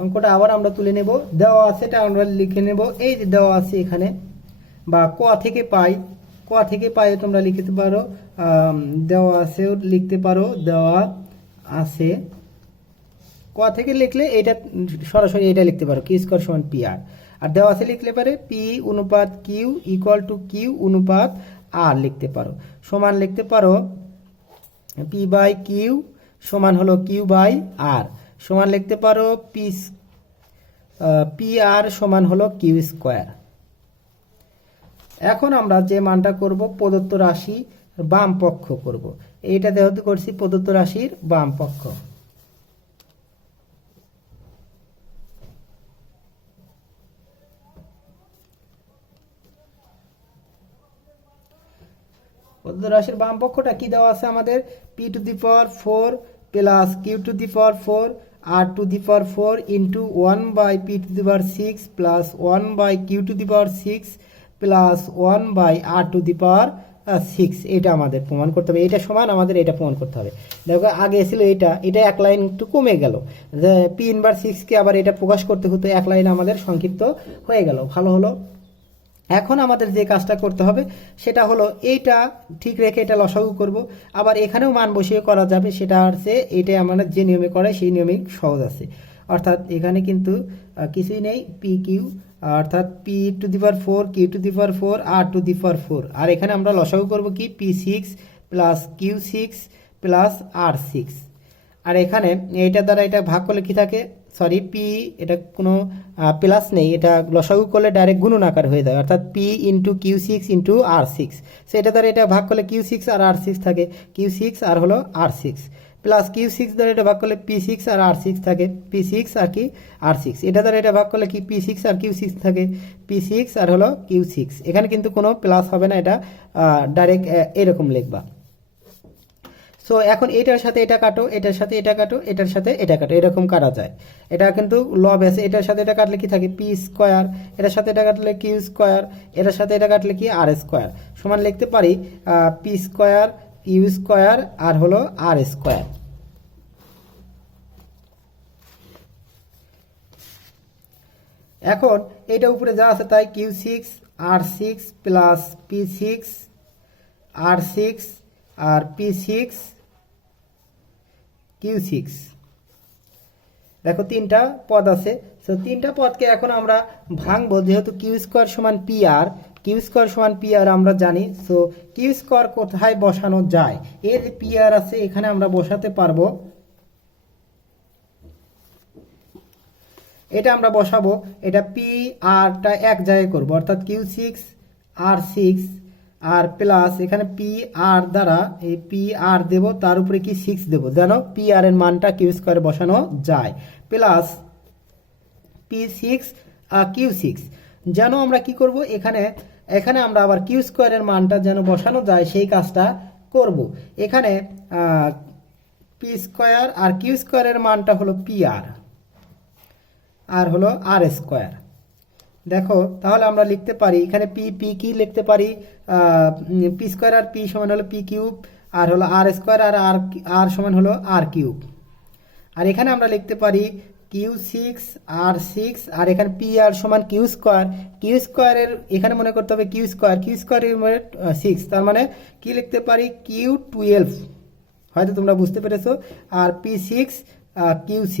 অঙ্কটা আবার আমরা তুলে নেব, দেওয়া আছে এটা আমরা লিখে নেব। এই যে দেওয়া আছে এখানে, বা ক থেকে পাই তোমরা লিখতে পারো, দেওয়া আছে লিখতে পারো, দেওয়া আছে ক থেকে লিখলে এটা সরাসরি এটা লিখতে পারো কিউ স্কয়ার সমান পি আর দেওয়া আছে লিখলে পারে পি অনুপাত কিউ ইকুয়াল টু কিউ অনুপাত আর লিখতে পারো, সমান লিখতে পারো পি বাই কিউ সমান হলো কিউ বাই আর, সমান লিখতে পারো পি আর সমান হলো কিউ স্কোয়ার। এখন আমরা যে মানটা করব প্রদত্ত রাশি বাম পক্ষ করব, এইটা যেহেতু করছি প্রদত্ত রাশির বাম পক্ষ। প্রদত্ত রাশির বাম পক্ষটা কি দেওয়া আছে আমাদের, P to the power 4 plus Q to the power 4 R to the power 4 into 1 by P to the power 6 plus 1 by Q to the power 6 plus 1 by R to the power 6। এটা আমাদের প্রমাণ করতে হবে, এটা সমান আমাদের এটা প্রমাণ করতে হবে। দেখো আগে ছিল এটা এক লাইন একটু কমে গেল, পি ইনভার্স 6কে আবার এটা প্রকাশ করতে হতো, এক লাইন আমাদের সংক্ষিপ্ত হয়ে গেল, ভালো হলো। এখন আমাদের যে কাজটা করতে হবে সেটা হলো এইটা ঠিক রেখে এটা লসাগু করব, আবার এখানেও মান বসিয়ে করা যাবে, সেটা হচ্ছে এইটাই আমাদের যে নিয়মে করে সেই নিয়মেই সহজ আছে। অর্থাৎ এখানে কিন্তু কিছুই নেই, পি কিউ অর্থাৎ P to the power 4 Q to the power 4 R to the power 4, আর এখানে আমরা লসাগু করব কি P6 plus Q6 plus R6, আর এখানে এইটা দ্বারা এটা ভাগ করলে কি থাকে, সরি পি এটা কোনো প্লাস নেই, এটা লসাগু করলে ডাইরেক্ট গুণন আকার হয়ে যায়, অর্থাৎ P into Q6 into R6। So এটা দ্বারা এটা ভাগ করলে Q6 আর R6 থাকে, Q6 আর হলো R6 প্লাস Q6 দ্বারা এটা ভাগ করলে P6 আর R6 থাকে, P6 আর কি R6, এটা দ্বারা এটা ভাগ করলে কি P6 আর Q6 থাকে, P6 আর হলো Q6। এখানে কিন্তু কোনো প্লাস হবে না, এটা ডাইরেক্ট এরকম লিখবা। সো এখন এটার সাথে এটা কাটো, এটার সাথে এটা কাটো, এটার সাথে এটা কাটো, এরকম কাটা যায়। এটা কিন্তু লব আছে, এটার সাথে এটা কাটলে কি থাকে পি স্কোয়ার, এটার সাথে এটা কাটলে কিউ স্কোয়ার, এটার সাথে এটা কাটলে কি আর স্কোয়ার, সমান লিখতে পারি পি স্কোয়ার ইউ স্কোয়ার আর হলো আর স্কোয়ার। এখন এটা উপরে যা আছে তাই Q6 R6 plus P6 R6 আর P6 Q6, দেখো তিনটা পদ আছে। সো তিনটা পদকে এখন আমরা ভাঙবো, যেহেতু কিউ স্কোয়ার সমান পি আর, কিউ স্কোয়ার সমান পি আর আমরা জানি। সো কিউ স্কোয়ার কোথায় বসানো যায়, এর পি আর আছে এখানে আমরা বসাতে পারবো, এটা আমরা বসাবো, এটা পি আরটা এক জায়গায় করবো, অর্থাৎ Q6 R6 আর প্লাস এখানে পি আর দ্বারা এই পি আর দেবো, তার উপরে কি 6 দেবো, যেন পি আর এর মানটা কিউ স্কোয়ারে বসানো যায়, প্লাস P6 Q6 যেন আমরা কি করব, এখানে আমরা আবার কিউ স্কোয়ারের মানটা যেন বসানো যায় সেই কাজটা করব। এখানে পি স্কোয়ার আর কিউ স্কোয়ারের মানটা হলো পি আর হলো আর স্কোয়ার। দেখো তাহলে আমরা লিখতে পারি এখানে পি কি লিখতে পারি, পি স্কোয়ার আর পি সমান হলো পি কিউব, আর হলো আর স্কোয়ার আর আর সমান হলো আর কিউব। আর এখানে আমরা লিখতে পারি Q6 R6 আর এখানে পি আর সমান কিউ স্কোয়ারের এখানে মনে করতে হবে কিউ স্কোয়ারের মানে 6, তার মানে কি লিখতে পারি Q12, হয়তো তোমরা বুঝতে পেরেছো, আর P6 Q6।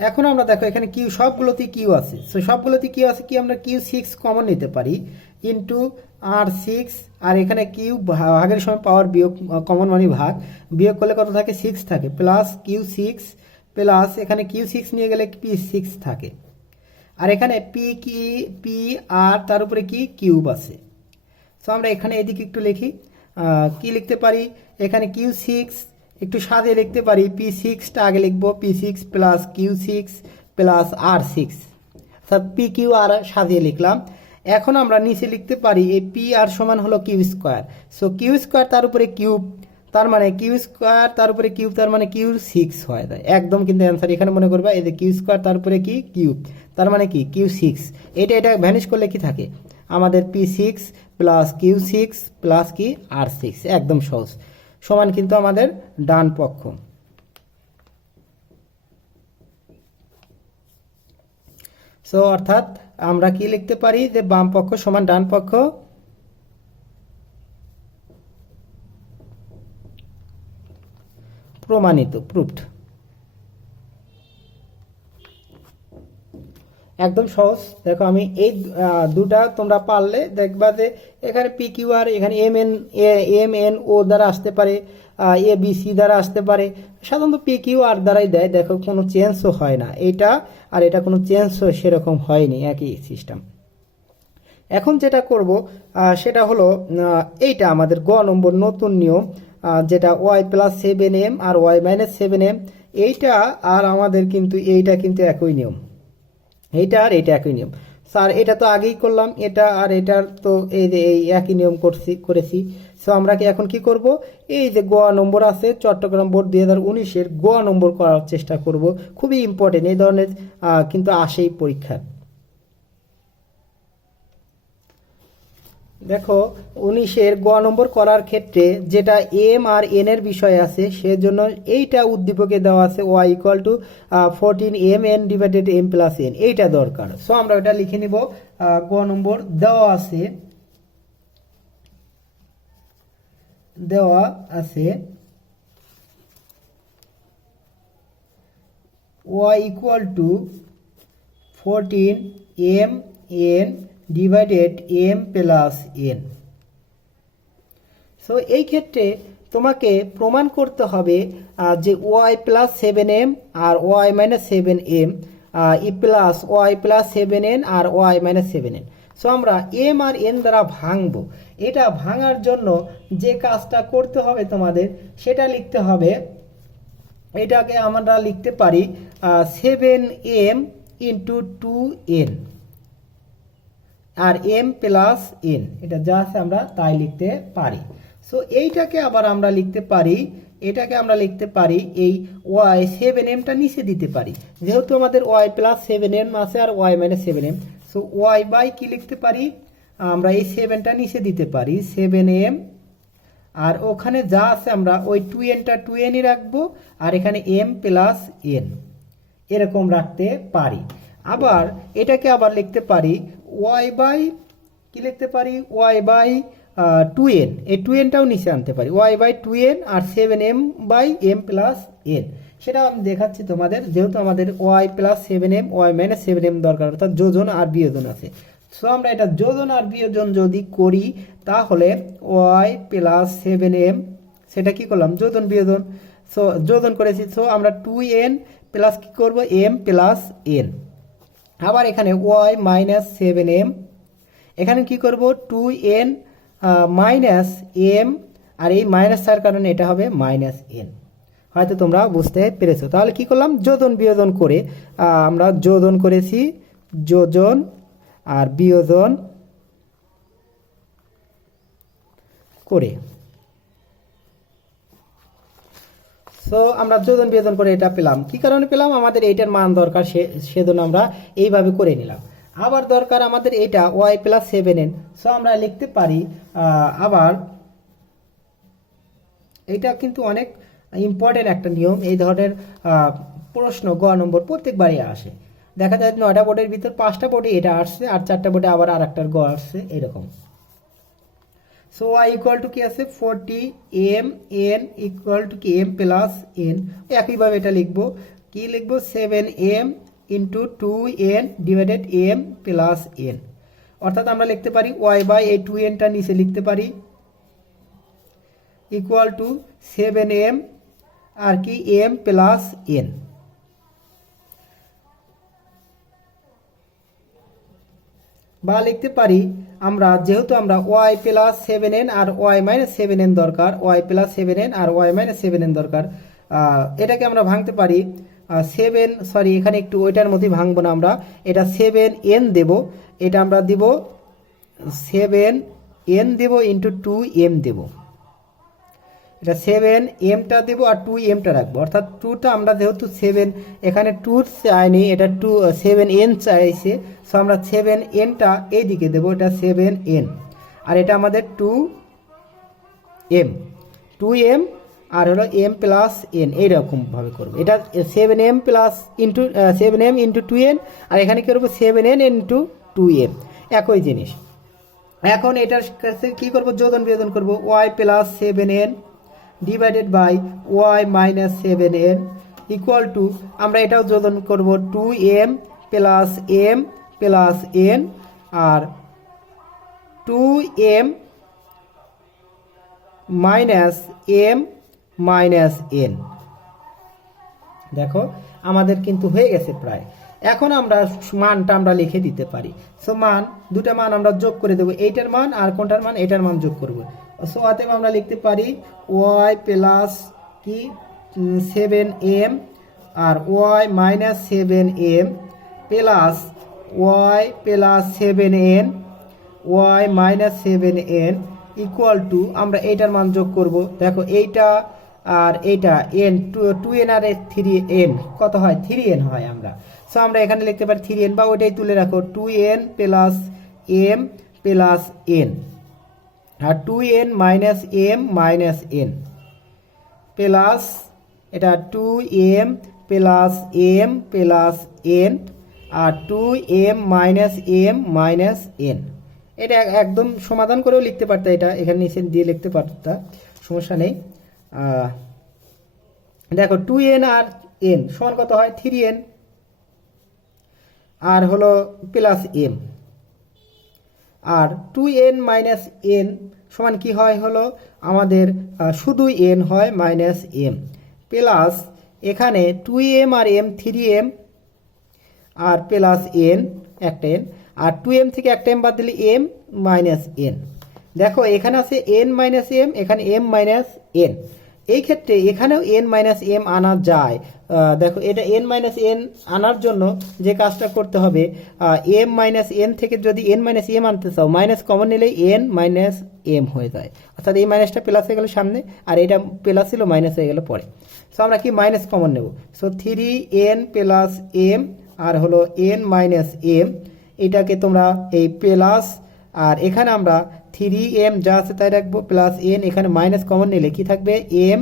এখন আমরা দেখো এখানে কিউ সবগুলোতেই কিউ আছে, সো সবগুলোতেই কিউ আছে, কি আমরা কিউ সিক্স কমন নিতে পারি ইন্টু আর সিক্স, আর এখানে কিউ ভাগের সময় পাওয়ার বিয়োগ, কমন মানে ভাগ, বিয়োগ করলে কত থাকে সিক্স থাকে, প্লাস কিউ সিক্স প্লাস এখানে কিউ সিক্স নিয়ে গেলে পি সিক্স থাকে, আর এখানে পি আর তার উপরে কি কিউব আছে। সো আমরা এখানে এদিকে একটু লিখি, কি লিখতে পারি এখানে কিউ সিক্স একটু সাজিয়ে লিখতে পারি, পি সিক্সটা আগে লিখবো, P six plus Q six plus R six, P Q R সাজিয়ে লিখলাম। এখন আমরা নিচে লিখতে পারি এই পি আর সমান হলো Q square, so Q square তার উপরে কিউব, তার মানে কিউ স্কোয়ার তার উপরে কিউব, তার মানে কিউ সিক্স হয়ে যায় একদম, কিন্তু অ্যান্সার এখানে মনে করবা এই যে কিউ স্কোয়ার তার উপরে কি কিউব, তার মানে কি কিউ সিক্স, এটা ভ্যানিশ করলে কি থাকে আমাদের P six plus Q six plus কি আর সিক্স, একদম সহজ, সমান কিন্তু আমাদের ডান পক্ষ। সো অর্থাৎ আমরা কি লিখতে পারি যে বাম পক্ষ সমান ডান পক্ষ, প্রমাণিত, প্রুভড, একদম সহজ। দেখো আমি এই দুটা তোমরা পারলে দেখবা যে এখানে পি কিউ আর, এখানে এম এন ও দ্বারা আসতে পারে, এ বি সি দ্বারা আসতে পারে, সাধারণত পি কিউ আর দ্বারাই দেয়, দেখো কোনো চেঞ্জও হয় না, এটা আর এটা কোনো চেঞ্জও সেরকম হয়নি, একই সিস্টেম। এখন যেটা করব সেটা হলো এইটা আমাদের গ নম্বর নতুন নিয়ম, যেটা ওয়াই প্লাস সেভেন এম আর ওয়াই মাইনাস সেভেন এম, এইটা আর আমাদের কিন্তু এইটা কিন্তু একই নিয়ম, এইটা আর এটা একই নিয়ম। স্যার এটা তো আগেই করলাম, এটা আর এটার তো এই যে এই একই নিয়ম করেছি। সো আমরা কি এখন কি করব, এই যে গোয়া নম্বর আছে চট্টগ্রাম বোর্ড 2019-এর গোয়া নম্বর করার চেষ্টা করব, খুবই ইম্পর্টেন্ট, এই ধরনের কিন্তু আসেই পরীক্ষা। দেখো 19-এর গ নম্বর করার ক্ষেত্রে যেটা এম আর এন এর বিষয় আছে, সেজন্য এইটা উদ্দীপকে দেওয়া আছে Y equal to 14 M N divided M plus N, এইটা দরকার। সো আমরা ওটা লিখে নিব, গ নম্বর দেওয়া আছে Y equal to 14 M N divided M plus N. So এই ক্ষেত্রে তোমাকে প্রমাণ করতে হবে যে ওয়াই প্লাস সেভেন এম আর ওয়াই মাইনাস সেভেন এম ই plus Y plus seven N আর Y minus seven N. So আমরা এম আর এন দ্বারা ভাঙবো, এটা ভাঙার জন্য যে কাজটা করতে হবে তোমাদের সেটা লিখতে হবে, এটাকে আমরা লিখতে পারি seven M into two N আর এম প্লাস এন, এটা যা আছে আমরা তাই লিখতে পারি। সো এইটাকে আবার আমরা লিখতে পারি, এটাকে আমরা লিখতে পারি এই ওয়াই সেভেন এমটা নিচে দিতে পারি, যেহেতু আমাদের ওয়াই প্লাস সেভেন এম আছে আর Y minus seven M, so Y by কি লিখতে পারি আমরা এই সেভেনটা নিচে দিতে পারি সেভেন এম, আর ওখানে যা আছে আমরা ওই টু এনটা টু এনই রাখবো, আর এখানে এম প্লাস এন এরকম রাখতে পারি। আবার এটাকে আবার লিখতে পারি ওয়াই বাই কি লিখতে পারি ওয়াই বাই টু এন, এই টু এনটাও নিচে আনতে পারি, ওয়াই বাই টু এন আর seven M by M plus N, সেটা আমি দেখাচ্ছি তোমাদের, যেহেতু আমাদের Y plus seven M Y minus seven M দরকার, অর্থাৎ যোজন আর বিয়োজন আছে। সো আমরা এটা যোজন আর বিয়োজন যদি করি তাহলে ওয়াই প্লাস সেভেন এম, সেটা কি করলাম যোজন বিয়োজন, সো যোজন করেছি, সো আমরা টু এন প্লাস কি করবো এম প্লাস এন। আবার এখানে ওয়াই মাইনাস সেভেন এম, এখানে কি করব টু এন মাইনাস এম, আর এই মাইনাস থাকার কারণে এটা হবে মাইনাস এন, হয়তো তোমরা বুঝতে পেরেছো। তাহলে কি করলাম যোজন বিয়োজন করে আমরা যোজন করেছি, যোজন আর বিয়োজন করে, সো আমরা যোজন বিয়োজন করে এটা পেলাম, কি কারণে পেলাম আমাদের এইটার মান দরকার, সেজন্য আমরা এইভাবে করে নিলাম। আবার দরকার আমাদের এটা Y plus seven N, so আমরা লিখতে পারি আবার এটা কিন্তু অনেক ইম্পর্টেন্ট একটা নিয়ম, এই ধরনের প্রশ্ন গ নম্বর প্রত্যেকবারই আসে, দেখা যায় 9টা বোর্ডের ভিতর 5টা বোর্ডে এটা আসছে আর 4টা বোর্ডে আবার আর একটার গ আসছে এরকম। সো ওয়াই ইকুয়াল টু কি আছে 40 এম এন ইকুয়াল টু কি এম প্লাস এন, একইভাবে এটা লিখবো কি লিখব 7m into 2n divided m plus n, অর্থাৎ আমরা লিখতে পারি y বাই এই 2nটা নিচে লিখতে পারি ইকুয়াল টু 7m আর কি m প্লাস n, বা লিখতে পারি আমরা যেহেতু আমরা y প্লাস 7n আর y মাইনাস 7n দরকার, y প্লাস 7n আর y মাইনাস 7n দরকার, এটাকে আমরা ভাঙতে পারি 7 সরি এখানে একটু ওইটার মধ্যে ভাঙবো না আমরা, এটা 7n দেব, এটা আমরা দিব 7n দেব ইন্টু 2m দেব, এটা 7mটা দেব আর 2mটা রাখবো, অর্থাৎ 2টা আমরা যেহেতু 7 এখানে 2 চাইনি, এটা 7n চাইছে, সো আমরা 7nটা এইদিকে দেবো, এটা 7n আর এটা আমাদের 2m আর হলো m প্লাস n, এইরকমভাবে করবো। এটা 7m plus into 7m into 2n আর এখানে কি করবো 7n ইন্টু 2m, একই জিনিস। এখন এটার কাছে কী করবো, যোজন বিয়োজন করবো, y plus 7n divided by y minus 7n equal to আমরা এটাও যোজন করব 2m plus m plus n আর 2m minus m minus n। দেখো আমাদের কিন্তু হয়ে গেছে প্রায়। এখন আমরা মানটা আমরা লিখে দিতে পারি। সো মান, দুটা মান আমরা যোগ করে দেবো, এইটার মান আর কোনটার মান, এটার মান যোগ করব। সো অতএব আমরা লিখতে পারি y প্লাস কি 7m আর y minus 7m plus y plus 7n y minus 7n equal to আমরা এইটার মান যোগ করব। দেখো এইটা আর এইটা n 2n আর 3n কত হয়, 3n হয় আমরা। সো আমরা এখানে লিখতে পারি 3n, বা ওইটাই তুলে রাখো 2n plus m plus n আর 2n minus m minus n plus এটা 2m plus m plus n আর 2m minus m minus n। এটা একদম সমাধান করেও লিখতে পারতা, এটা এখানে নিচে দিয়ে লিখতে পারতা, সমস্যা নেই। দেখো 2n আর n সমান কত হয় 3n আর হলো প্লাস m আর 2n মাইনাস n সমান কি হয়, হলো আমাদের শুধু n হয় মাইনাস m প্লাস এখানে 2m আর m 3m আর প্লাস n একটা n আর 2m থেকে একটা m বাদ দিলে m মাইনাস n। দেখো এখানে আছে n মাইনাস m, এখানে m মাইনাস n, এই ক্ষেত্রে এখানেও n মাইনাস m আনা যায়। দেখো এটা n মাইনাস n আনার জন্য যে কাজটা করতে হবে, m মাইনাস n থেকে যদি n মাইনাস m আনতে চাও মাইনাস কমন নিলেই n মাইনাস m হয়ে যায়, অর্থাৎ এই মাইনাসটা প্লাস হয়ে গেল সামনে আর এটা প্লাস ছিল মাইনাস হয়ে গেল পরে। সো আমরা কি মাইনাস কমন নেব, সো 3n প্লাস m আর হলো n মাইনাস m, এটাকে তোমরা এই প্লাস আর এখানে আমরা 3m যা আছে তাই রাখবো প্লাস n, এখানে মাইনাস কমন নিলে কি থাকবে m,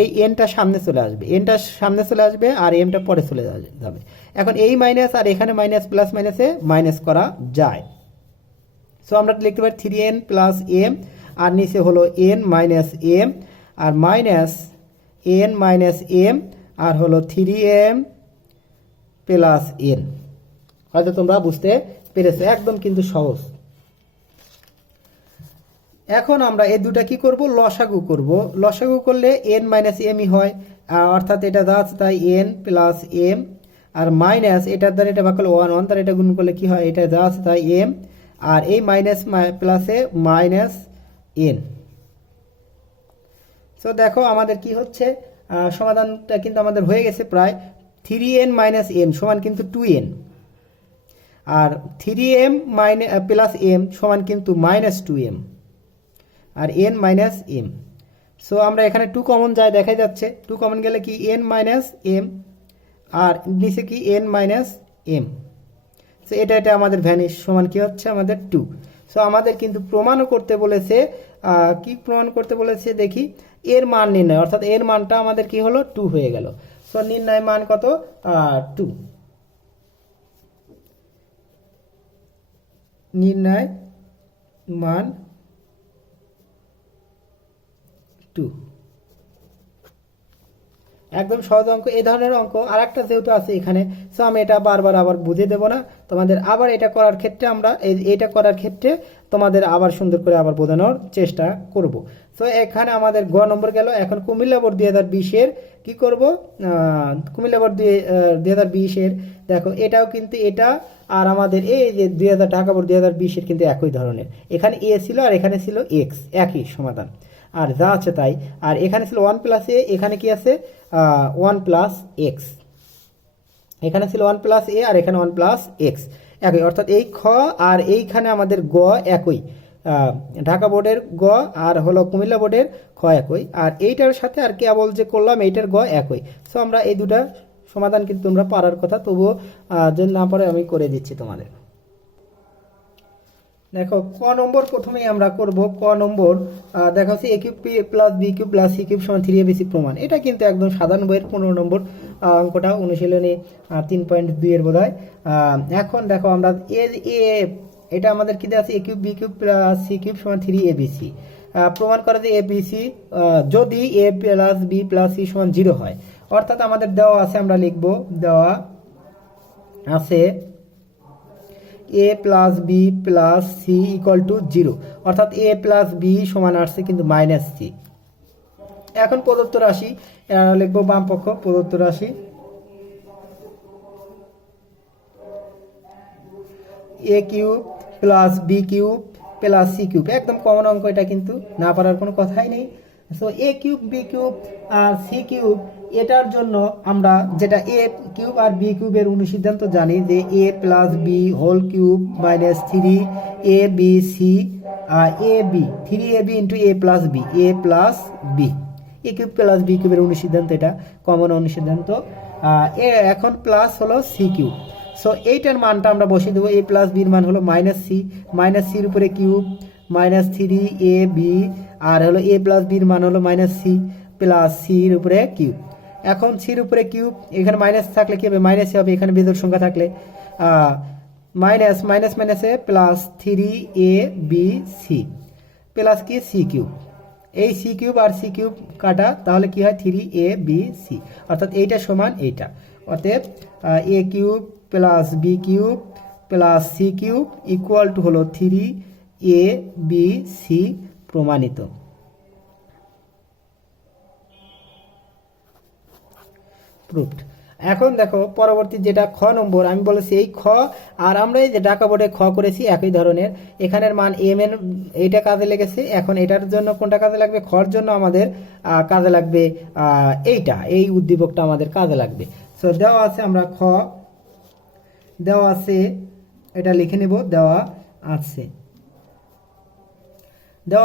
এই nটা সামনে চলে আসবে, nটা সামনে চলে আসবে আর mটা পরে চলে যাবে। এখন এই মাইনাস আর এখানে মাইনাস প্লাস মাইনাসে মাইনাস করা যায়। সো আমরা লিখতে পারি 3n প্লাস m আর নিচে হলো n মাইনাস m আর মাইনাস n মাইনাস m আর হলো 3m প্লাস n। হয়তো তোমরা বুঝতে পেরেছো, একদম কিন্তু সহজ। এখন আমরা এই দুটা কি করব, লসাগু করব। লসাগু করলে n মাইনাস mই হয়, অর্থাৎ এটা যা আছে তাই n প্লাস m আর মাইনাস এটার দ্বারা এটা ভাগ করলে 1, 1 দ্বারা এটা গুণ করলে কি হয়, এটা যা আছে তাই m আর এই মাইনাস প্লাসে মাইনাস n। সো দেখো আমাদের কি হচ্ছে, সমাধানটা কিন্তু আমাদের হয়ে গেছে প্রায়। 3n মাইনাস n সমান কিন্তু 2n আর 3m প্লাস m সমান কিন্তু মাইনাস 2m আর n মাইনাস m। সো আমরা এখানে 2 কমন যায়, দেখা যাচ্ছে 2 কমন গেলে কি n মাইনাস m আর নিচে কি n মাইনাস m। সো এটা আমাদের ভ্যানিশ সমান কি হচ্ছে আমাদের 2। সো আমাদের কিন্তু প্রমাণও করতে বলেছে, কি প্রমাণ করতে বলেছে দেখি, এর মান নির্ণয়, অর্থাৎ এর মানটা আমাদের কি হলো 2 হয়ে গেল। সো নির্ণয় মান কত, 2, নির্ণয় মান 2। একদম সহজ অঙ্ক। এই ধরনের অঙ্ক আর একটা যেহেতু আছে এখানে, সো আমি এটা বারবার আবার বুঝে দেবো না তোমাদের। আবার এটা করার ক্ষেত্রে আমরা এইটা করার ক্ষেত্রে তোমাদের আবার সুন্দর করে আবার বোঝানোর চেষ্টা করব। তো এখানে আমাদের গ নম্বর গেল। এখন কুমিল্লা বোর্ড 2020-এর কি করব, কুমিল্লা বোর্ড 2020-এর দেখো এটাও কিন্তু এটা আর আমাদের এই যে 2000 ঢাকা বোর্ড 2020-এর কিন্তু একই ধরনের। এখানে এ ছিল আর এখানে ছিল এক্স, একই সমাধান আর যা আছে তাই। আর এখানে ছিল 1+a, এখানে কি আছে 1+x, এখানে ছিল 1+a আর এখানে 1+x একই, অর্থাৎ এই খ আর এইখানে আমাদের গ একই, ঢাকা বোর্ডের গ আর হলো কুমিল্লা বোর্ডের খ একই, আর এইটার সাথে আর কেবল যে করলাম এইটার গ একই। সো আমরা এই দুটা সমাধান কিন্তু তোমরা পারার কথা, তবুও যদি না পারে আমি করে দিচ্ছি তোমাদের। দেখো ক নম্বর প্রথমেই আমরা করব। ক নম্বর দেখা হচ্ছে a cube plus b cube plus c cube সমান 3ab প্রমাণ। এটা কিন্তু একদম সাধারণ বইয়ের 15 নম্বর অঙ্কটা, অনুশীলনী 3.2 এর বোধ হয়। এখন দেখো আমরা এটা আমাদের কি দেওয়া আছে, a cube b cube plus c cube সমান 3abc। প্রমাণ করে যে abc যদি a plus b plus c সমান 0 হয়, অর্থাৎ আমাদের দেওয়া আছে, আমরা লিখব দেওয়া আছে a plus b plus c equal to 0, অর্থাৎ a প্লাস বি সমান আসছে কিন্তু মাইনাস সি। এখন প্রদত্ত রাশি লিখবো বাম পক্ষ, প্রদত্ত রাশি a cube plus b cube plus c cube, একদম কমন অঙ্ক, এটা কিন্তু না পারার কোনো কথাই নেই। So a cube b cube আর সি কিউব, এটার জন্য আমরা যেটা a কিউব আর বি কিউবের অনুসিদ্ধান্ত জানি যে a plus b whole cube minus 3abc ab 3ab into a plus b, a plus b, a cube plus b কিউবের অনুসিদ্ধান্ত, এটা কমন অনুসিদ্ধান্ত। এখন প্লাস হলো সি কিউব। সো এইটার মানটা আমরা বসিয়ে দেবো, a প্লাস বির মান হলো মাইনাস সি, মাইনাস সির উপরে কিউব মাইনাস 3ab, আর হলো a প্লাস বির মান হলো মাইনাস সি প্লাস সির উপরে কিউব। এখন সির উপরে কিউব, এখানে মাইনাস থাকলে কি হবে, মাইনাস হবে, এখানে বিজোড় সংখ্যা থাকলে মাইনাস মাইনাস মাইনাসে প্লাস 3abc প্লাস কি সি কিউব, এই সি কিউব আর সি কিউব কাটা, তাহলে কি হয় 3abc, অর্থাৎ এইটা সমান এইটা, অতএব a cube plus b cube plus c cube equal to হলো 3abc প্রমাণিত। প্রুফড। এখন দেখো পরবর্তী যেটা খ নম্বর, আমি বলেছি এই খ আর আমরা এই যে ঢাকা বোর্ডে খ করেছি একই ধরনের, এখানের মান এম এর এইটা কাজে লেগেছে। এখন এটার জন্য কোনটা কাজে লাগবে, খর জন্য আমাদের কাজে লাগবে এইটা, এই উদ্দীপকটা আমাদের কাজে লাগবে। সো দেওয়া আছে, আমরা খ দেওয়া আছে, এটা লিখে নেব, দেওয়া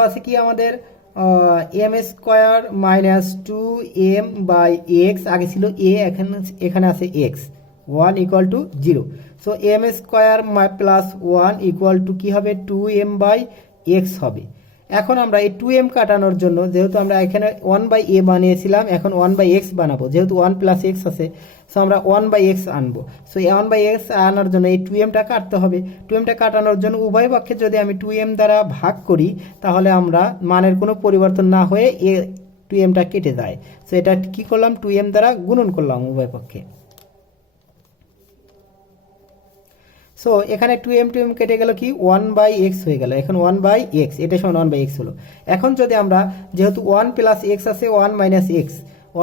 আছে কি আমাদের M square minus 2m by X, আগে ছিল a, এখানে আছে X, 1 equal to 0। So M square plus 1 equal to কী হবে, 2m বাই এক্স হবে। এখন আমরা এই 2m কাটানোর জন্য, যেহেতু আমরা এখানে 1/a বানিয়েছিলাম, এখন 1/x বানাবো, যেহেতু 1 প্লাস এক্স আছে, সো আমরা 1/x আনবো। সো এই 1/x আনার জন্য এই 2mটা কাটতে হবে। 2mটা কাটানোর জন্য উভয় পক্ষে যদি আমি 2m দ্বারা ভাগ করি, তাহলে আমরা মানের কোনো পরিবর্তন না হয়ে 2mটা কেটে যায়। সো এটা কি করলাম, 2m দ্বারা গুণন করলাম উভয় পক্ষে। সো এখানে 2m কেটে গেল, কি 1/x হয়ে গেল, এখন 1/x, এটা সমান 1/x হলো। এখন যদি আমরা, যেহেতু 1 প্লাস এক্স আছে 1 minus X,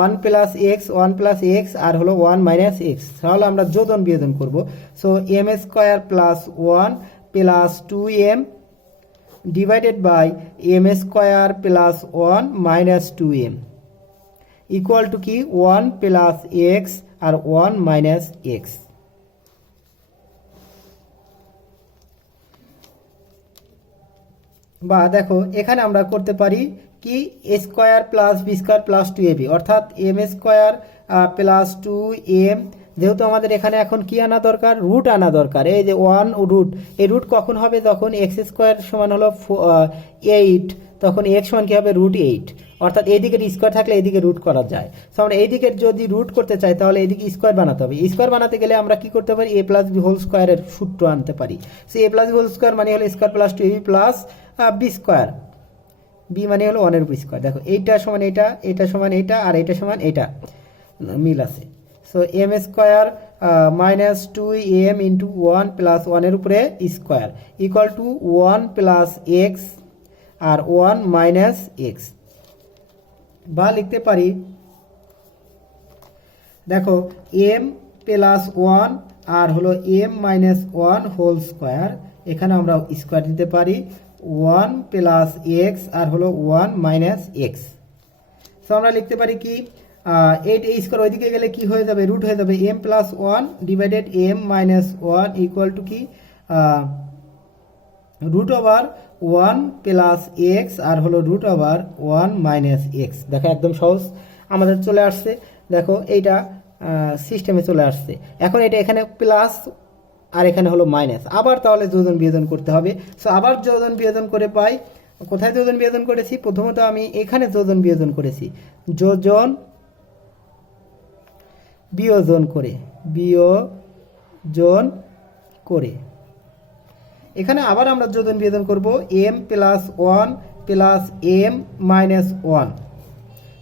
1 plus X 1 plus X আর হলো 1 মাইনাস এক্স, তাহলে আমরা যোজন বিয়োজন করব। So M square plus 1 plus 2m divided by M square plus 1 minus 2m equal to কি 1 প্লাস এক্স আর 1 মাইনাস এক্স। বা দেখো এখানে আমরা করতে পারি কি a square plus B square plus 2ab, অর্থাৎ এম স্কোয়ার প্লাস 2m, যেহেতু আমাদের এখানে এখন কি আনা দরকার, রুট আনা দরকার। এই যে 1 রুট, এই রুট কখন হবে, যখন এক্স স্কোয়ার সমান হলো 8, তখন এক্স সমান কি হবে, √8, অর্থাৎ এইদিকে স্কোয়ার থাকলে এইদিকে রুট করা যায়। সো আমরা এইদিকে যদি রুট করতে চাই, তাহলে এইদিকে স্কোয়ার বানাতে হবে। স্কোয়ার বানাতে গেলে আমরা কি করতে পারি, a প্লাস বি হোল স্কোয়ারের সূত্র আনতে পারি। So a plus b whole square মানে হলো square plus 2ab plus B square, b মানে হলো 1 এর উপর স্কোয়ার। দেখো এইটা সমান এইটা, এটা সমান এইটা, আর এইটা সমান এইটা। মিল আছে। So M square minus 2m into 1 plus 1-এর উপরে square equal to 1 plus X আর 1 মাইনাস এক্স, বা লিখতে পারি দেখো m প্লাস 1 আর হলো m মাইনাস 1 হোল স্কোয়ার, এখানে আমরা স্কোয়ার দিতে পারি 1 প্লাস এক্স আর হলো 1 মাইনাস এক্স। সো আমরা লিখতে পারি কি 8 স্কোয়ার ওইদিকে গেলে কি হয়ে যাবে, রুট হয়ে যাবে m plus 1 divided m minus 1 equal to কি রুট ওভার 1 প্লাস এক্স আর হলো রুট ওভার 1 মাইনাস এক্স। দেখো একদম সহজ আমাদের চলে আসছে, দেখো এইটা সিস্টেমে চলে আসছে। এখন এটা এখানে প্লাস আর এখানে হলো মাইনাস, আবার তাহলে যোজন বিয়োজন করতে হবে। সো আবার যোজন বিয়োজন করে পাই, কোথায় যোজন বিয়োজন করেছি, প্রথমত আমি এখানে যোজন বিয়োজন করেছি, যোজন বিয়োজন করে এখানে আবার আমরা যোজন বিয়োজন করব m plus 1 plus m minus 1।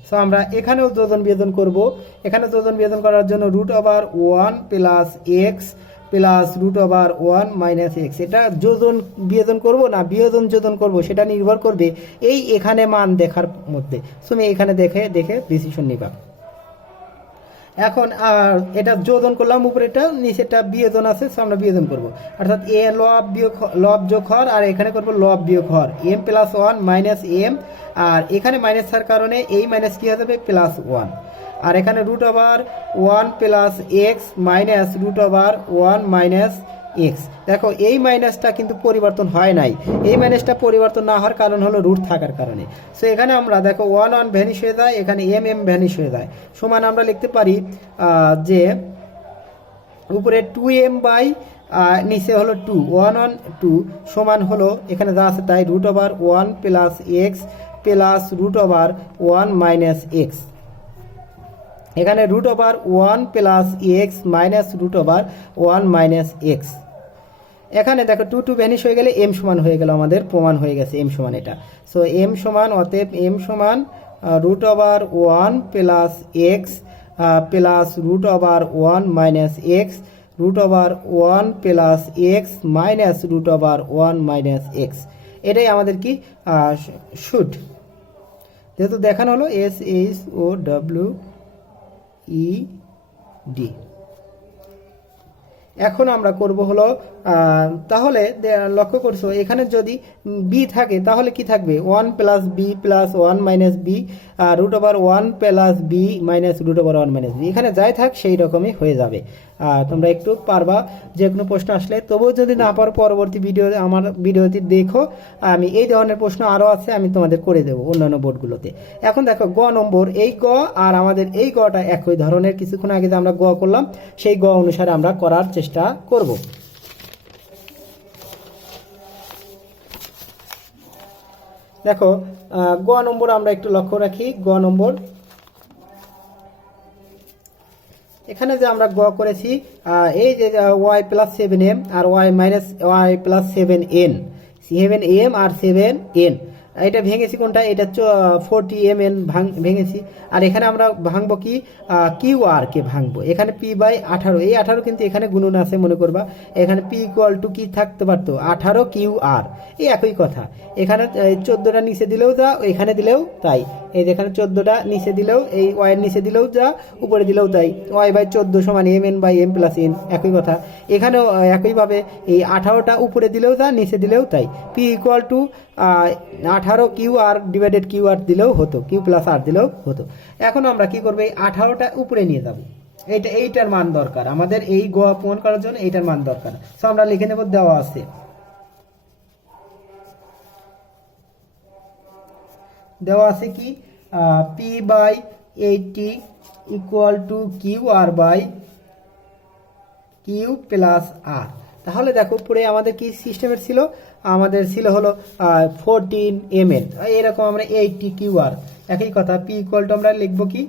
So আমরা এখানেও যোজন বিয়োজন করব, এখানে যোজন বিয়োজন করার জন্য root over 1 plus x plus root over 1 minus x. এটা যোজন বিয়োজন করব না বিয়োজন যোজন করব সেটা নির্ভর করবে এই এখানে মান দেখার মধ্যে। তুমি এখানে দেখে ডিসিশন নিবা। এখন আর এটা যোজন করলাম, উপরেটা নিচেটা বিয়োজন আছে, সো আমরা বিয়োজন করব, অর্থাৎ এ লব যোগ হর আর এখানে করব লব বিয়োগ হর m প্লাস 1 মাইনাস m, আর এখানে মাইনাস থাকার কারণে এই মাইনাস কি হয়ে যাবে প্লাস 1, আর এখানে root over 1 plus x minus root over 1 minus x. দেখো এই মাইনাসটা কিন্তু পরিবর্তন হয় নাই, এই মাইনাসটা পরিবর্তন না হওয়ার কারণ হলো রুট থাকার কারণে। সো এখানে আমরা দেখো 1 1 ভ্যানিশ হয়ে যায়, এখানে m ভ্যানিশ হয়ে যায়, সমান আমরা লিখতে পারি যে উপরে 2m বাই নিচে হলো 2 1 1 2 সমান হলো এখানে যা আছে তাই root over 1 plus x plus root over 1 minus X. এখানে root over 1 plus x minus root over 1 minus X. এখানে দেখো 2 2 ভ্যানিশ হয়ে গেলে m সমান হয়ে গেল, আমাদের প্রমাণ হয়ে গেছে m সমান এটা। সো m সমান, অতএব m সমান root over 1 plus x plus root over 1 minus x root over 1 plus x minus root over 1 minus x. এটাই আমাদের কি শুড, যেহেতু দেখানো হলো SHOWED। এখন আমরা করব হলো তাহলে লক্ষ্য করছো এখানে যদি b থাকে তাহলে কি থাকবে 1 plus b plus 1 minus b root over 1 plus b minus root over 1 minus b, এখানে যাই থাক সেই রকমই হয়ে যাবে। তোমরা একটু পারবা, যে কোনো প্রশ্ন আসলে, তবুও যদি না পারো পরবর্তী আমার ভিডিওটি দেখো, আমি এই ধরনের প্রশ্ন আরও আছে আমি তোমাদের করে দেবো অন্যান্য বোর্ডগুলোতে। এখন দেখো গ নম্বর, এই গ আর আমাদের এই গটা একই ধরনের, কিছুক্ষণ আগে যে আমরা গ করলাম সেই গ অনুসারে আমরা করার চেষ্টা করব। দেখো গ নম্বর আমরা একটু লক্ষ্য রাখি, গ নম্বর এখানে যে আমরা গ করেছি এই যে y প্লাস 7m আর y minus y plus 7n আর 7n, এটা ভেঙেছি কোনটা, এটা 40mn ভেঙেছি, আর এখানে আমরা ভাঙবো কি কিউ আর কে ভাঙবো, এখানে p বাই 18, এই 18 কিন্তু এখানে গুণন আছে মনে করবা, এখানে p ইকুয়াল টু কি থাকতে পারতো 18 কিউ আর, এই একই কথা। এখানে 14টা নিচে দিলেও যা, এখানে দিলেও তাই, এই যেখানে 14টা নিচে দিলেও, এই y এর নিচে দিলেও যা, উপরে দিলেও তাই, y বাই 14 সমান mn by m plus n, একই কথা। এখানেও একইভাবে এই 18টা উপরে দিলেও যা, নিচে দিলেও তাই, p equal to 18 Q R divided Q R দিলেও হতো, কিউ প্লাস আর দিলেও হতো। এখন আমরা কি করবো, এই 18টা উপরে নিয়ে যাব, এইটার মান দরকার আমাদের, এই গ প্রমাণ করার জন্য এইটার মান দরকার। সো আমরা লিখে নেব, দেওয়া আছে কি p by 80 equal to Q R by Q plus R. তাহলে দেখো পরে আমাদের কি সিস্টেমের ছিল, আমাদের ছিল হলো 14mn, এরকম আমরা 80 কিউ আর, একই কথা। p ইকুয়াল টু আমরা লিখবো কি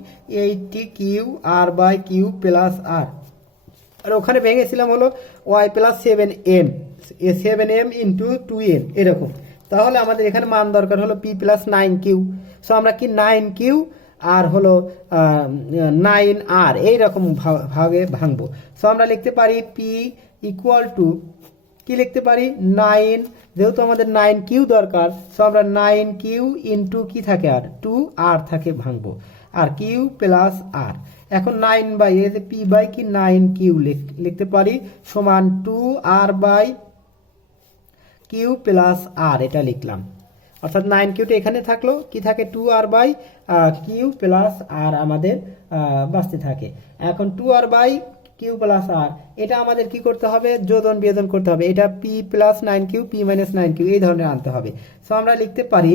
80 Q R by Q plus আর, আর ওখানে ভেঙেছিলাম হলো y plus 7m into 2n এরকম। তাহলে আমাদের এখানে মান দরকার হলো p প্লাস 9 কিউ। সো আমরা কি 9 কিউ আর হলো 9r এইরকম ভাগে ভাঙবো। সো আমরা লিখতে পারি পি ইকুয়াল টু কি লিখতে পারি 9, যেহেতু আমাদের 9 কিউ দরকার, সো আমরা 9 কিউ ইন্টু কি থাকে আর 2r থাকে ভাঙবো, আর কিউ প্লাস আর। এখন 9 বাই পি বাই কি 9 কিউ লিখতে পারি সমান 2r বাই কিউ প্লাস আর, এটা লিখলাম। অর্থাৎ 9 কিউটা এখানে থাকলো, কি থাকে 2r বাই কিউ প্লাস আর আমাদের বাঁচতে থাকে। এখন 2r বাই কিউ প্লাস আর, এটা আমাদের কি করতে হবে, যোজন বিয়োজন করতে হবে। এটা p plus 9 q p minus 9 q এই ধরনের আনতে হবে। সো আমরা লিখতে পারি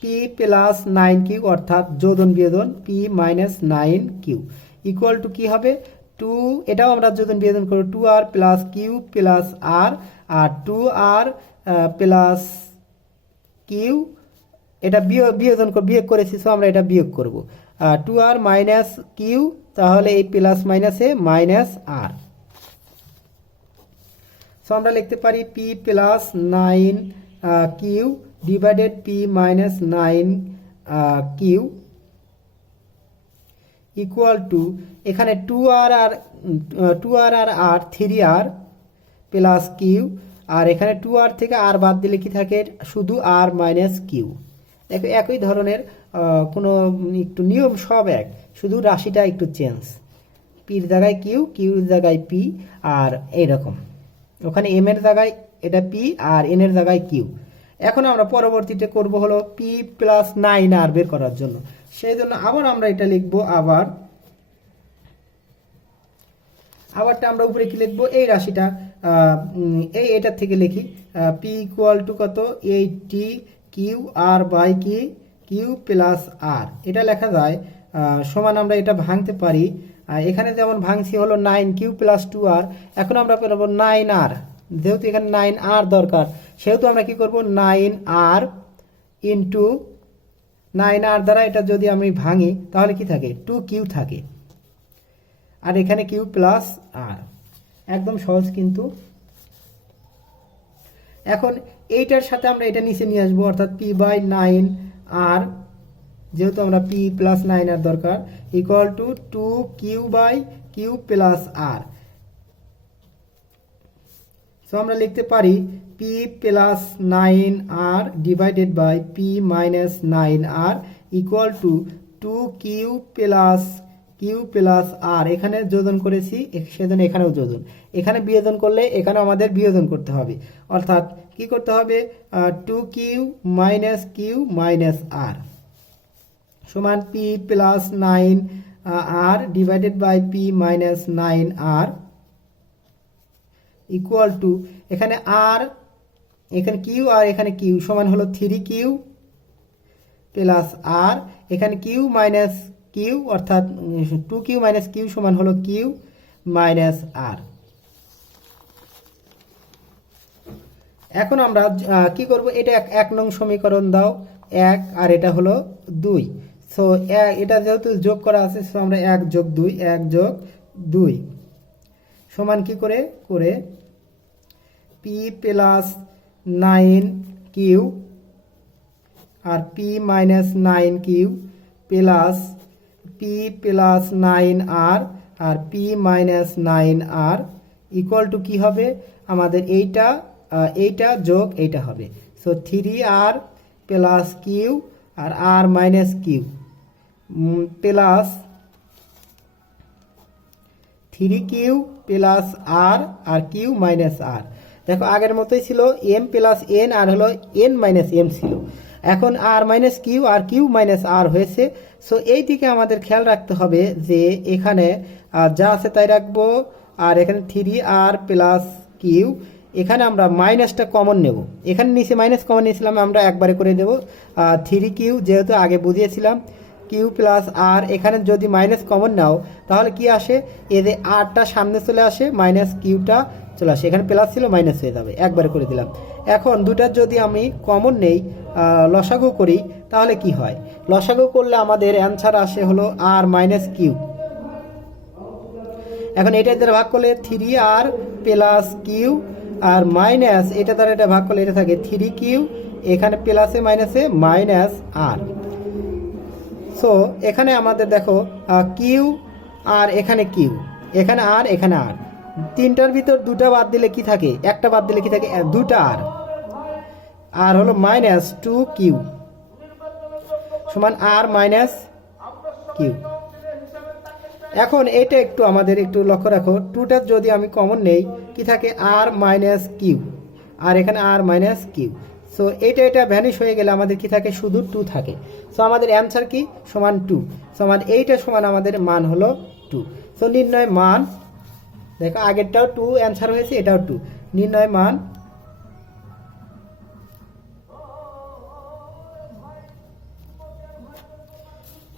পি প্লাস 9 কিউ অর্থাৎ যোজন বিয়োজন p minus 9 q equal to কি হবে 2, এটাও আমরা যোজন বিয়োজন করব 2r প্লাস কিউ প্লাস আর, আর 2r প্লাস কিউ, এটা বিয়োগ করেছি, সো আমরা এটা বিয়োগ করব 2r মাইনাস কিউ, তাহলে এই প্লাস মাইনাসে মাইনাস আর। সো আমরা লিখতে পারি P plus 9 q divided p minus 9 q equal to এখানে 2r আর 3r প্লাস কিউ, আর এখানে 2r থেকে আর বাদ দিলে কি থাকে শুধু r মাইনাস কিউ। দেখো একই ধরনের কোনো একটু নিয়ম সব এক, শুধু রাশিটা একটু চেঞ্জ, পির জায়গায় কিউ, কিউর জায়গায় পি, আর এইরকম ওখানে এম এর জায়গায় এটা পি আর এন এর জায়গায় কিউ। এখন আমরা পরবর্তীতে করব হলো পি প্লাস 9r বের করার জন্য, সেই জন্য আবার আমরা এটা লিখবো, আবারটা আমরা উপরে কি লিখবো এই রাশিটা এটার থেকে লিখি পি ইকুয়াল টু কত 80 কিউ আর বাই কি কিউ প্লাস আর, এটা লেখা যায় সমান, আমরা এটা ভাঙতে পারি। এখানে যেমন ভাঙছি হলো 9 কিউ প্লাস 2r, এখন আমরা পাবো 9r, যেহেতু এখানে 9r দরকার সেহেতু আমরা কি করব 9r ইন্টু 9r দ্বারা এটা যদি আমি ভাঙি তাহলে কি থাকে 2 কিউ থাকে, আর এখানে কিউ প্লাস আর, একদম সহজ কিন্তু। এখন এইটার সাথে আমরা এটা নিচে নিয়ে আসবো, অর্থাৎ পি বাই 9r, যেহেতু আমরা পি প্লাস 9r দরকার, equal to 2 Q by Q plus R. So আমরা লিখতে পারি P plus 9r divided by P minus 9r equal to 2 Q plus R, এখানে যোজন করেছি সেজন্য এখানেও যোজন, এখানে বিয়োজন করলে এখানে আমাদের বিয়োজন করতে হবে, অর্থাৎ কি করতে হবে 2 কিউ মাইনাস আর সমান p plus 9r divided by P minus 9r equal to এখানে আর, এখানে কিউ আর এখানে কিউ সমান হলো 3 কিউ প্লাস আর, এখানে কিউ মাইনাস কিউ অর্থাৎ 2 কিউ মাইনাস কিউ সমান হলো কিউ মাইনাস আর। এখন আমরা কি করব, এটা 1 নং সমীকরণ দাও 1, আর এটা হলো 2। সো এটা যেহেতু যোগ করা আছে, সো আমরা 1 যোগ 2 সমান কি করে পি প্লাস 9 কিউ আর P minus 9 Q plus P plus 9r আর P minus 9r equal to কি হবে আমাদের এইটা যোগ এইটা হবে। সো 3r প্লাস কিউ আর r minus Q plus 3 Q plus R Q minus R. দেখো আগের মতোই ছিল m প্লাস n আর হলো n মাইনাস m ছিল, এখন r minus Q R Q minus আর হয়েছে। সো এই দিকে আমাদের খেয়াল রাখতে হবে যে এখানে যা আছে তাই রাখবো, আর এখানে 3r প্লাস কিউ, এখানে আমরা মাইনাসটা কমন নেব, এখানে নিচে মাইনাস কমন নিয়েছিলাম, আমরা একবারে করে দেব 3 কিউ, যেহেতু আগে বুঝিয়েছিলাম কিউ প্লাস আর, এখানে যদি মাইনাস কমন নাও তাহলে কি আসে, এই যে আরটা সামনে চলে আসে মাইনাস কিউটা চলে আসে, এখানে প্লাস ছিল মাইনাস হয়ে যাবে, একবারে করে দিলাম। এখন দুটার যদি আমি কমন নেই লসাগু করি তাহলে কি হয়, লসাগু করলে আমাদের অ্যান্সার আসে হলো আর মাইনাস কিউ। এখন এটা দ্বারা ভাগ করলে 3r প্লাস কিউ আর মাইনাস এটা দ্বারা এটা ভাগ করলে এটা থাকে 3 কিউ এখানে প্লাসে মাইনাসে মাইনাস আর। সো এখানে আমাদের দেখো কিউ আর এখানে কিউ, এখানে আর এখানে আর, তিনটার ভিতর দুটা বাদ দিলে কি থাকে, একটা বাদ দিলে কি থাকে, দুটা আর। আর হলো মাইনাস টু কিউ সমান আর মাইনাস কিউ। এখন এটা একটু আমাদের একটু লক্ষ্য রাখো, টুটার যদি আমি কমন নেই কি থাকে, আর মাইনাস কিউ, আর এখানে আর মাইনাস কিউ। সো এটা ভ্যানিশ হয়ে গেলে আমাদের কি থাকে, শুধু টু থাকে। সো আমাদের অ্যান্সার কি, সমান টু। সমান এইটা সমান আমাদের মান হলো টু। সো নির্ণয় মান, দেখো আগেরটাও টু অ্যান্সার হয়েছে, এটাও টু। নির্ণয় মান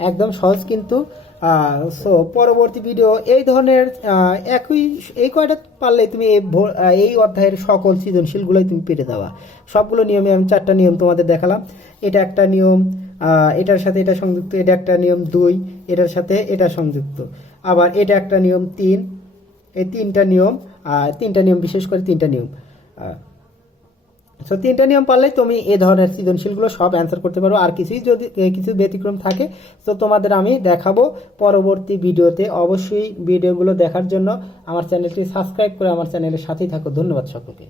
একদম সহজ কিন্তু। সো পরবর্তী ভিডিও এই ধরনের এই কয়টা পারলেই তুমি এই অধ্যায়ের সকল সৃজনশীলগুলোই তুমি পেরে যাওয়া। সবগুলো নিয়মে আমি 4টা নিয়ম তোমাদের দেখালাম। এটা একটা নিয়ম, এটার সাথে এটা সংযুক্ত, এটা একটা নিয়ম 2, এটার সাথে এটা সংযুক্ত, আবার এটা একটা নিয়ম 3। এই 3টা নিয়ম, 3টা নিয়ম, বিশেষ করে 3টা নিয়ম। সো 3টা নিয়ম পারলেই তুমি এই ধরনের সৃজনশীলগুলো সব অ্যান্সার করতে পারো। আর যদি কিছু ব্যতিক্রম থাকে তো তোমাদের আমি দেখাবো পরবর্তী ভিডিওতে। অবশ্যই ভিডিওগুলো দেখার জন্য আমার চ্যানেলটি সাবস্ক্রাইব করে আমার চ্যানেলের সাথেই থাকো। ধন্যবাদ সকলকে।